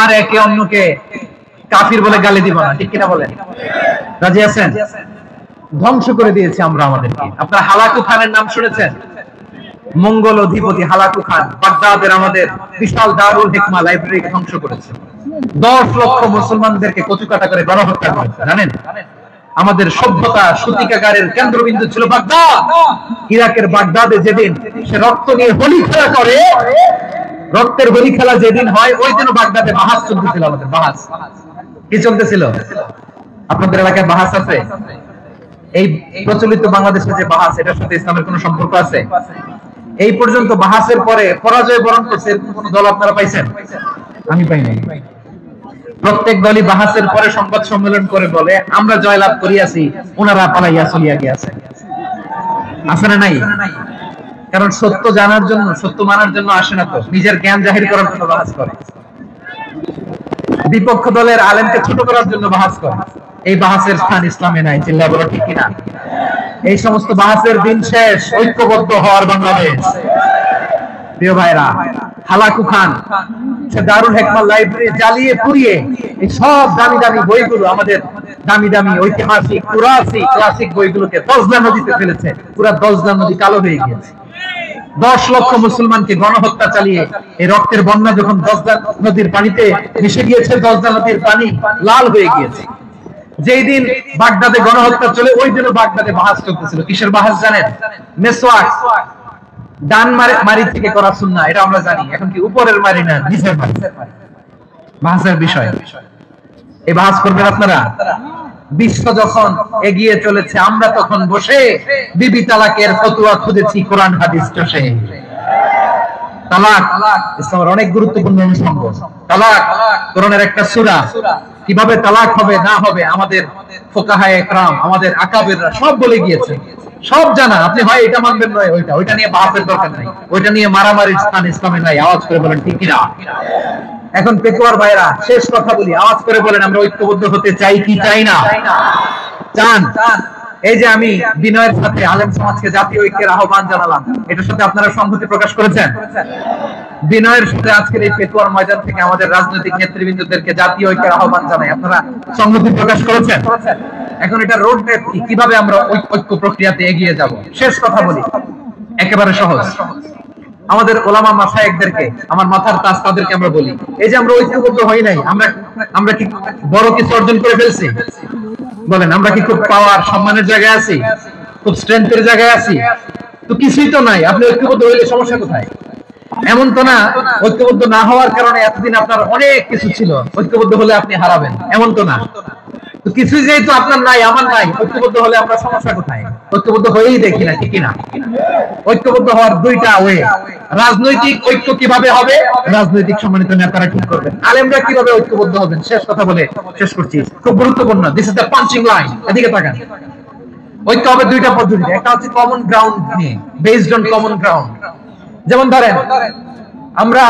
আর একে অন্যকে কাফির বলে গালি দিব না, ঠিক কিনা বলেন? রাজি আছেন? ধ্বংস করে দিয়েছি আমরা আমাদেরকে। আপনারা হালাকু খানের নাম শুনেছেন? মঙ্গল অধিপতি হালাকু খান বাগদাদের আমাদের বিশাল দারুল হিকমা লাইব্রেরি ধ্বংস করেছে। 10 লক্ষ মুসলমানদেরকে কচুকাটা করে গণহত্যা করেছে। জানেন? আমাদের সভ্যতা সূতিকাগারের কেন্দ্রবিন্দু ছিল বাগদাদ। ইরাকের বাগদাদে যেদিন সে রক্ত নিয়ে হোলি খেলা করে, রক্তের হোলি খেলা যেদিন হয়, ওই দিন বাগদাদে বাহাস চলতেছিল। আমাদের বাহাস কি চলতেছিল? আপনাদের এলাকায় বাহাস আছে? এই প্রচলিত বাংলাদেশে যে বাহাস, এটার সাথে ইসলামের কোনো সম্পর্ক আছে? এই পর্যন্ত বাহাসের পরে পরাজয় বরণ করছে কোন দল আপনারা পাইছেন? আমি পাই নাই। প্রত্যেক দলই বাহাসের পরে সংবাদ সম্মেলন করে বলে আমরা জয়লাভ করিয়াছি, ওনারা পালাইয়া চলিয়া গিয়াছে। আছে না নাই? কারণ সত্য জানার জন্য, সত্য মানার জন্য আসে না তো, নিজের জ্ঞান জাহির করার জন্য বাহাস করে। বিপক্ষ দলের আলেমকে ছোট করার জন্য বাহাস করে। এই বাহাসের স্থান ইসলামে নাই। চিল্লায় বলো ঠিক কিনা? এই সমস্ত বাহাসের দিন শেষ। ঐক্যবদ্ধ হওয়ার বাংলাদেশ। প্রিয় ভাইরা, হালাকু খান সে দারুল হিকমা লাইব্রেরি জ্বালিয়ে পুড়িয়ে এই সব দামি দামি বইগুলো, আমাদের দামি দামি ঐতিহাসিক ক্লাসিক বইগুলোকে দজলা নদীতে ফেলেছে। পুরা দজলা নদী কালো হয়ে গিয়েছে। 10 লক্ষ মুসলমানকে গণহত্যা চালিয়ে এই রক্তের বন্যা যখন দজলা নদীর পানিতে মিশে গিয়েছে, দজলা নদীর পানি লাল হয়ে গিয়েছে। যেই দিন বাগদাদে গণহত্যা চলে, ওই দিনও বাগদাদে বাহাস চলতেছিল। কিসের বাহাস জানেন? মেসওয়াক, ডান মারি থেকে করা সুন্নাহ, এটা আমরা জানি। এখন কি উপরের মারি না নিচের মারি? বাহাসের বিষয়। এই বাহাস করবেন আপনারা? বিশ্ব যখন এগিয়ে চলেছে, আমরা তখন বসে বিবি তালাকের ফতোয়া খুঁজেছি কোরআন হাদিস চষে। তালাক ইসলামের অনেক গুরুত্বপূর্ণ অঙ্গ। তালাক কোরআনের একটা সূরা। কিভাবে তালাক হবে না হবে আমাদের ফুকাহায়ে ইকরাম, আমাদের আকাবেররা সব বলে গিয়েছে, সব জানা। আপনি হয় এটা মানবেন নয় ওইটা নিয়ে বাহাসের দরকার নাই, ওইটা নিয়ে মারামারির স্থান ইসলামে নাই। আওয়াজ করে বলেন ঠিক কিনা? এখন পেকুয়ার ভাইরা, শেষ কথা বলি, আওয়াজ করে বলেন আমরা ঐক্যবদ্ধ হতে চাই কি চাই না? চান? এই যে আমি বিনয়ের সাথে আলেম সমাজকে জাতীয় ঐক্যের আহ্বান জানালাম, এটার সাথে আপনারা সংহতি প্রকাশ করেছেন? বিনয়ের সাথে আজকের এই পেকুয়ার ময়দান থেকে আমাদের রাজনৈতিক নেতৃবৃন্দদেরকে জাতীয় ঐক্যের আহ্বান জানাই, আপনারা সংহতি প্রকাশ করেছেন? এখন এটা রোড ম্যাপ কি, কিভাবে আমরা ঐক্য প্রক্রিয়াতে এগিয়ে যাব? শেষ কথা বলি, একেবারে সহজ। আমাদের ওলামা মাশায়েখদেরকে, আমার মাথার তাজ তাদেরকে আমরা বলি, এই যে আমরা ঐক্যবদ্ধ হই নাই, আমরা কি বড় কিছু অর্জন করে ফেলছি? বলেন, আমরা কি খুব পাওয়ার সম্মানের জায়গায় আছি? খুব স্ট্রেংথের জায়গায় আছি? তো কিছুই তো নাই। আপনি ঐক্যবদ্ধ হইলে সমস্যা কোথায়? এমন তো না ঐক্যবদ্ধ না হওয়ার কারণে এতদিন আপনার অনেক কিছু ছিল, ঐক্যবদ্ধ হলে আপনি হারাবেন, এমন তো না। তো কিছুই যেহেতু আপনার নাই, আমার নাই, ঐক্যবদ্ধ হলে আমরা সমস্যা কোথায়? ঐক্যবদ্ধ হয়েই দেখি না, ঠিক কিনা? ঐক্যবদ্ধ হওয়ার দুইটা ওয়ে। রাজনৈতিক ঐক্য কিভাবে হবে, রাজনৈতিক সম্মানিত নেতারা ঠিক করবেন। আলেমরা কিভাবে ঐক্যবদ্ধ হবেন, শেষ কথা বলে শেষ করছি, খুব গুরুত্বপূর্ণ। This is the punching line. এদিকে তাকান। ঐক্য হবে দুইটা পদ্ধতিতে। একটা হচ্ছে কমন গ্রাউন্ড নিয়ে, বেসড অন কমন গ্রাউন্ড। যেমন ধরেন আমরা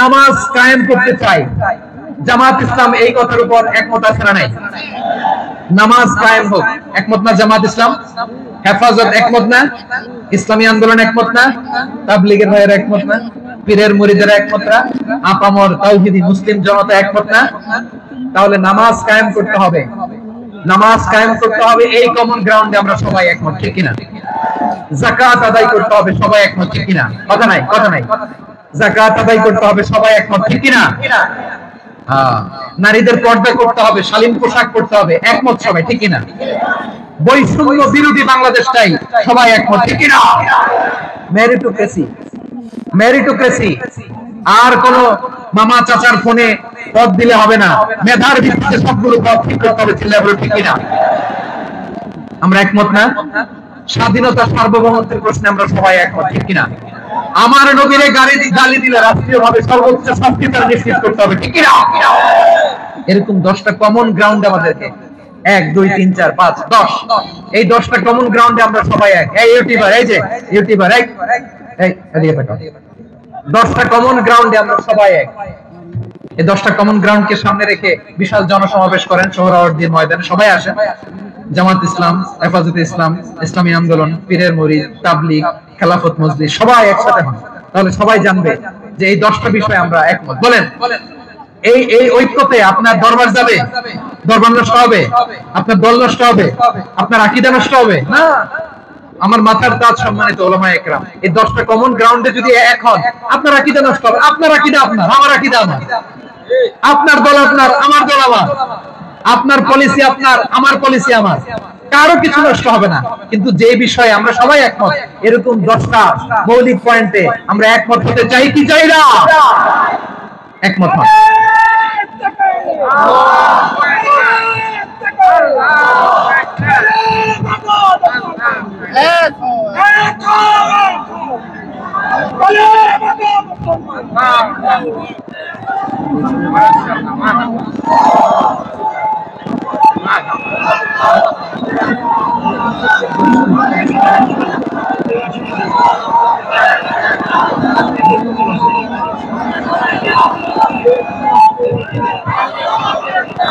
নামাজ কায়েম করতে চাই, জামাত ইসলাম এই কথার উপর একমত আছে না নাই? নামাজ কায়েম হোক, একমত না জামাত ইসলাম? হেফাজত একমত না? ইসলামী আন্দোলন একমত না? তাবলীগের ভাইয়েরা একমত না? পীরের মুরিদেরা একমত না? আপামর তাওহীদি মুসলিম জনতা একমত না? তাহলে নামাজ কায়েম করতে হবে, নামাজ কায়েম করতে হবে এই কমন গ্রাউন্ডে আমরা সবাই একমত, ঠিক কিনা? যাকাত আদায় করতে হবে, সবাই একমত, ঠিক কিনা? কথা নাই, কথা নাই। যাকাত আদায় করতে হবে, সবাই একমত, ঠিক কিনা? নারীদের পর্দা করতে হবে, শালীন পোশাক পরতে হবে, একমত সবাই, ঠিক কিনা? বৈষম্য বিরোধী বাংলাদেশ চাই, সবাই একমত, ঠিক কিনা? Meritocracy, meritocracy. আর কোন মামা চাচার ফোনে পদ দিলে হবে না, মেধার ভিত্তিতে সবগুলো পদ ঠিক করতে হবে, ঠিক কিনা? আমরা একমত না? স্বাধীনতা সার্বভৌমত্বের প্রশ্নে আমরা সবাই একমত, ঠিক কিনা? আমার নবীরে গালি দিলে রাষ্ট্রীয়ভাবে সর্বোচ্চ শাস্তি তার নিশ্চিত করতে হবে, ঠিক কিনা? এরকম 10টা কমন গ্রাউন্ড আমাদেরকে, 1 2 3 4 5 10, এই 10টা কমন গ্রাউন্ডে আমরা সবাই এক। এই ইউটিউবার, এই যে ইউটিউবার, এই এদিকে তাকাও। 10টা কমন গ্রাউন্ডে আমরা সবাই এক। এই 10টা কমন গ্রাউন্ডকে সামনে রেখে বিশাল জনসমাবেশ করেন সোহরাওয়ার্দীর ময়দানে, সবাই আসেন। জামাত ইসলাম, হেফাজতে ইসলাম, ইসলামী আন্দোলন, পীরের মুরিদ, তাবলীগ, খেলাফত মজলিস, সবাই একসাথে হন। তাহলে সবাই জানবে যে এই 10টা বিষয়ে আমরা একমত। বলেন, এই এই ঐক্যতে আপনার দরবার যাবে, দরবার নষ্ট হবে, আপনার দল নষ্ট হবে, আপনার আকীদা নষ্ট হবে না। আমার মাথার তাজ সম্মানিত উলামায়ে কেরাম, এই 10টা কমন গ্রাউন্ডে যদি এক হন, আপনার আকীদা নষ্ট হবে, আপনার আকীদা আপনার, আমার আকীদা আমার, আপনার দল আপনার, আমার দল আমার, আপনার পলিসি আপনার, আমার পলিসি আমার, কারো কিছু নষ্ট হবে না। কিন্তু যে বিষয়ে আমরা সবাই একমত, এরকম 10টা মৌলিক পয়েন্টে আমরা একমত হতে চাই কি চাই না? একমত হন।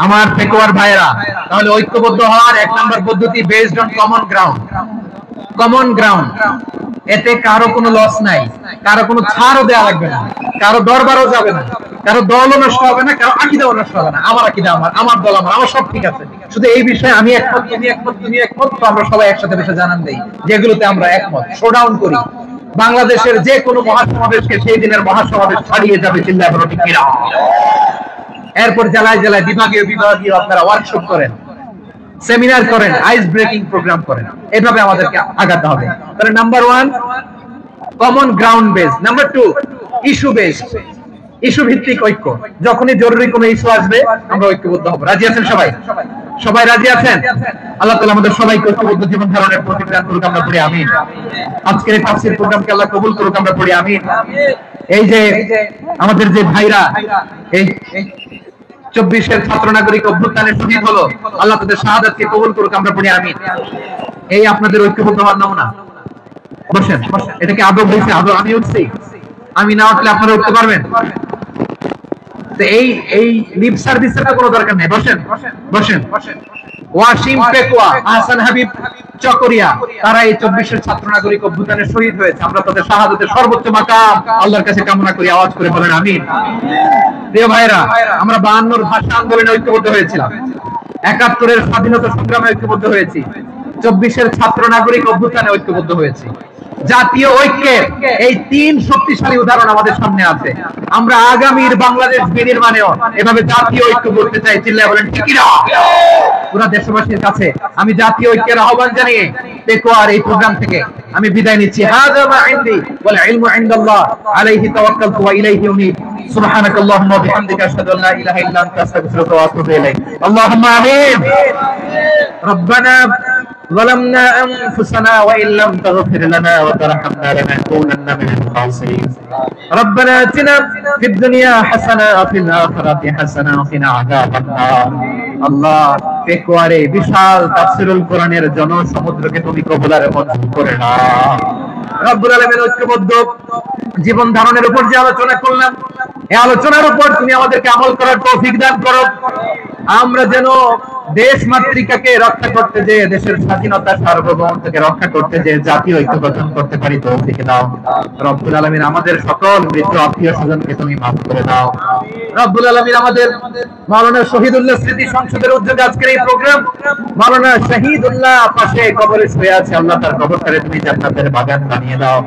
আমার পেকুয়ার ভাইরা, তাহলে ঐক্যবদ্ধ হওয়ার 1 নম্বর পদ্ধতি based on common ground. Common ground, এতে কারো কোনো লস নাই, কারো কোনো ছাড়ও দেওয়া লাগবে না, কারো দরবারও যাবে না, কারো দলও নষ্ট হবে না, কারো আকীদাও নষ্ট হবে না। আমার আকীদা আমার, আমার দল আমার, আমার সব ঠিক আছে। শুধু এই বিষয়ে আমি একমত, তুমি একমত, তুমি একমত, তো আমরা সবাই একসাথে বসে জানান দেই যেগুলোতে আমরা একমত, শোডাউন করি। বাংলাদেশের যে কোনো মহাসমাবেশকে সেই দিনের মহাসমাবেশ ছাড়িয়ে যাবে, চিল্লায় বলো ঠিক কিনা? এরপর জেলায় জেলায় বিভাগীয় বিভাগীয় আপনারা ওয়ার্কশপ করেন, সেমিনার করেন, আইস ব্রেকিং প্রোগ্রাম করেন। এভাবে আমাদেরকে আগাতে হবে। তাহলে number 1 common ground base, number 2 issue base, issue ভিত্তিক ঐক্য। যখনই জরুরি কোনো ইস্যু আসবে আমরা ঐক্যবদ্ধ হব। রাজি আছেন সবাই? সবাই রাজি আছেন? আল্লাহ তাআলা আমাদের সবাইকে ঐক্যবদ্ধ জীবন ধারণের প্রতিজ্ঞা দান করুক, আমরা পড়ি আমিন। আজকের এই তাফসীর প্রোগ্রামকে আল্লাহ কবুল করুক, আমরা পড়ি আমিন। এই যে আমাদের যে ভাইরা এই 24-এর ছাত্র নাগরিক অভ্যুত্থানে শহীদ হলো, আল্লাহ তাদের শাহাদাতকে কবুল করুক, আমরা পড়ি আমিন। এই আপনাদের ঐক্যবদ্ধ হওয়ার নমুনা। বসেন, এটাকে আদব হয়েছে, আদব আমি উঠছি, আমি না উঠলে আপনারা উঠতে পারবেন? তো এই লিপ সার্ভিসের কোনো দরকার নেই। বসেন বসেন। ওয়াসিম পেকুয়া, আহসান হাবিব চকরিয়া, তারা এই 24-এর ছাত্র নাগরিক অভ্যুত্থানে শহীদ হয়েছে। আমরা তাদের শাহাদাতের সর্বোচ্চ মাকাম আল্লাহর কাছে কামনা করি, আওয়াজ করে বলেন আমিন। প্রিয় ভাইরা, আমরা 52-এর ভাষা আন্দোলনে ঐক্যবদ্ধ হয়েছিলাম, 71-এর স্বাধীনতা সংগ্রামে ঐক্যবদ্ধ হয়েছি, 24-এর ছাত্র নাগরিক অভ্যুত্থানে ঐক্যবদ্ধ হয়েছি। জাতীয় ঐক্যের এই 3 শক্তিশালী উদাহরণ আমাদের সামনে আছে। আমরা আগামীর বাংলাদেশ বিনির্মাণেও এভাবে জাতীয় ঐক্য করতে চাই, চিল্লায় বলেন ঠিক কিনা? পুরো দেশবাসীর কাছে আমি জাতীয় ঐক্যের আহ্বান জানিয়ে পেকুয়ার এই প্রোগ্রাম থেকে আমি বিদায় নিচ্ছি। হাযা মা ইনদি ওয়াল ইলমু ইনদাল্লাহ আলাইহি তাওয়াক্কালতু ওয়া ইলাইহি উনীব। সুবহানাকাল্লাহুম্মা ওয়া বিহামদিকা আশহাদু আল্লা ইলাহা ইল্লা আনতা আস্তাগফিরুকা ওয়া আতুবু ইলাইক। আল্লাহুম্মা আমিন। রব্বানা ظلمنا أنفسنا وإن لم تغفر لنا وترحمنا لنكونن من الخاسرين ربنا آتنا في الدنيا حسنة وفي الآخرة حسنة وقنا عذاب النار আল্লাহ পেকুয়ারে বিশাল তাফসীরুল কোরআনের জনসমুদ্রকে তুমি কবুলারে মঞ্জুর করে নাও রব্বুল আলামিন ঐক্যবদ্ধ জীবন ধারণের উপর যে আলোচনা করলাম এই আলোচনার উপর তুমি আমাদেরকে আমল করার তৌফিক দান করো আমরা যেন দেশ মাতৃকাকে রক্ষা করতে যে দেশের স্বাধীনতা সার্বভৌমত্বকে রক্ষা করতে যে জাতীয় ঐক্য গঠন করতে পারি তৌফিক দাও রব্বুল আলামিন আমাদের সকল মৃত আত্মীয় স্বজনকে তুমি মাফ করে দাও রব্বুল আলামিন আমাদের মাওলানা শহীদুল্লাহ স্মৃতি সংসদের উদ্যোগে আজকের এই প্রোগ্রাম মাওলানা শহীদুল্লাহ পাশে কবরে শুয়ে আছে আল্লাহ তার কবরটারে তুমি জান্নাতের বাগান বানিয়ে দাও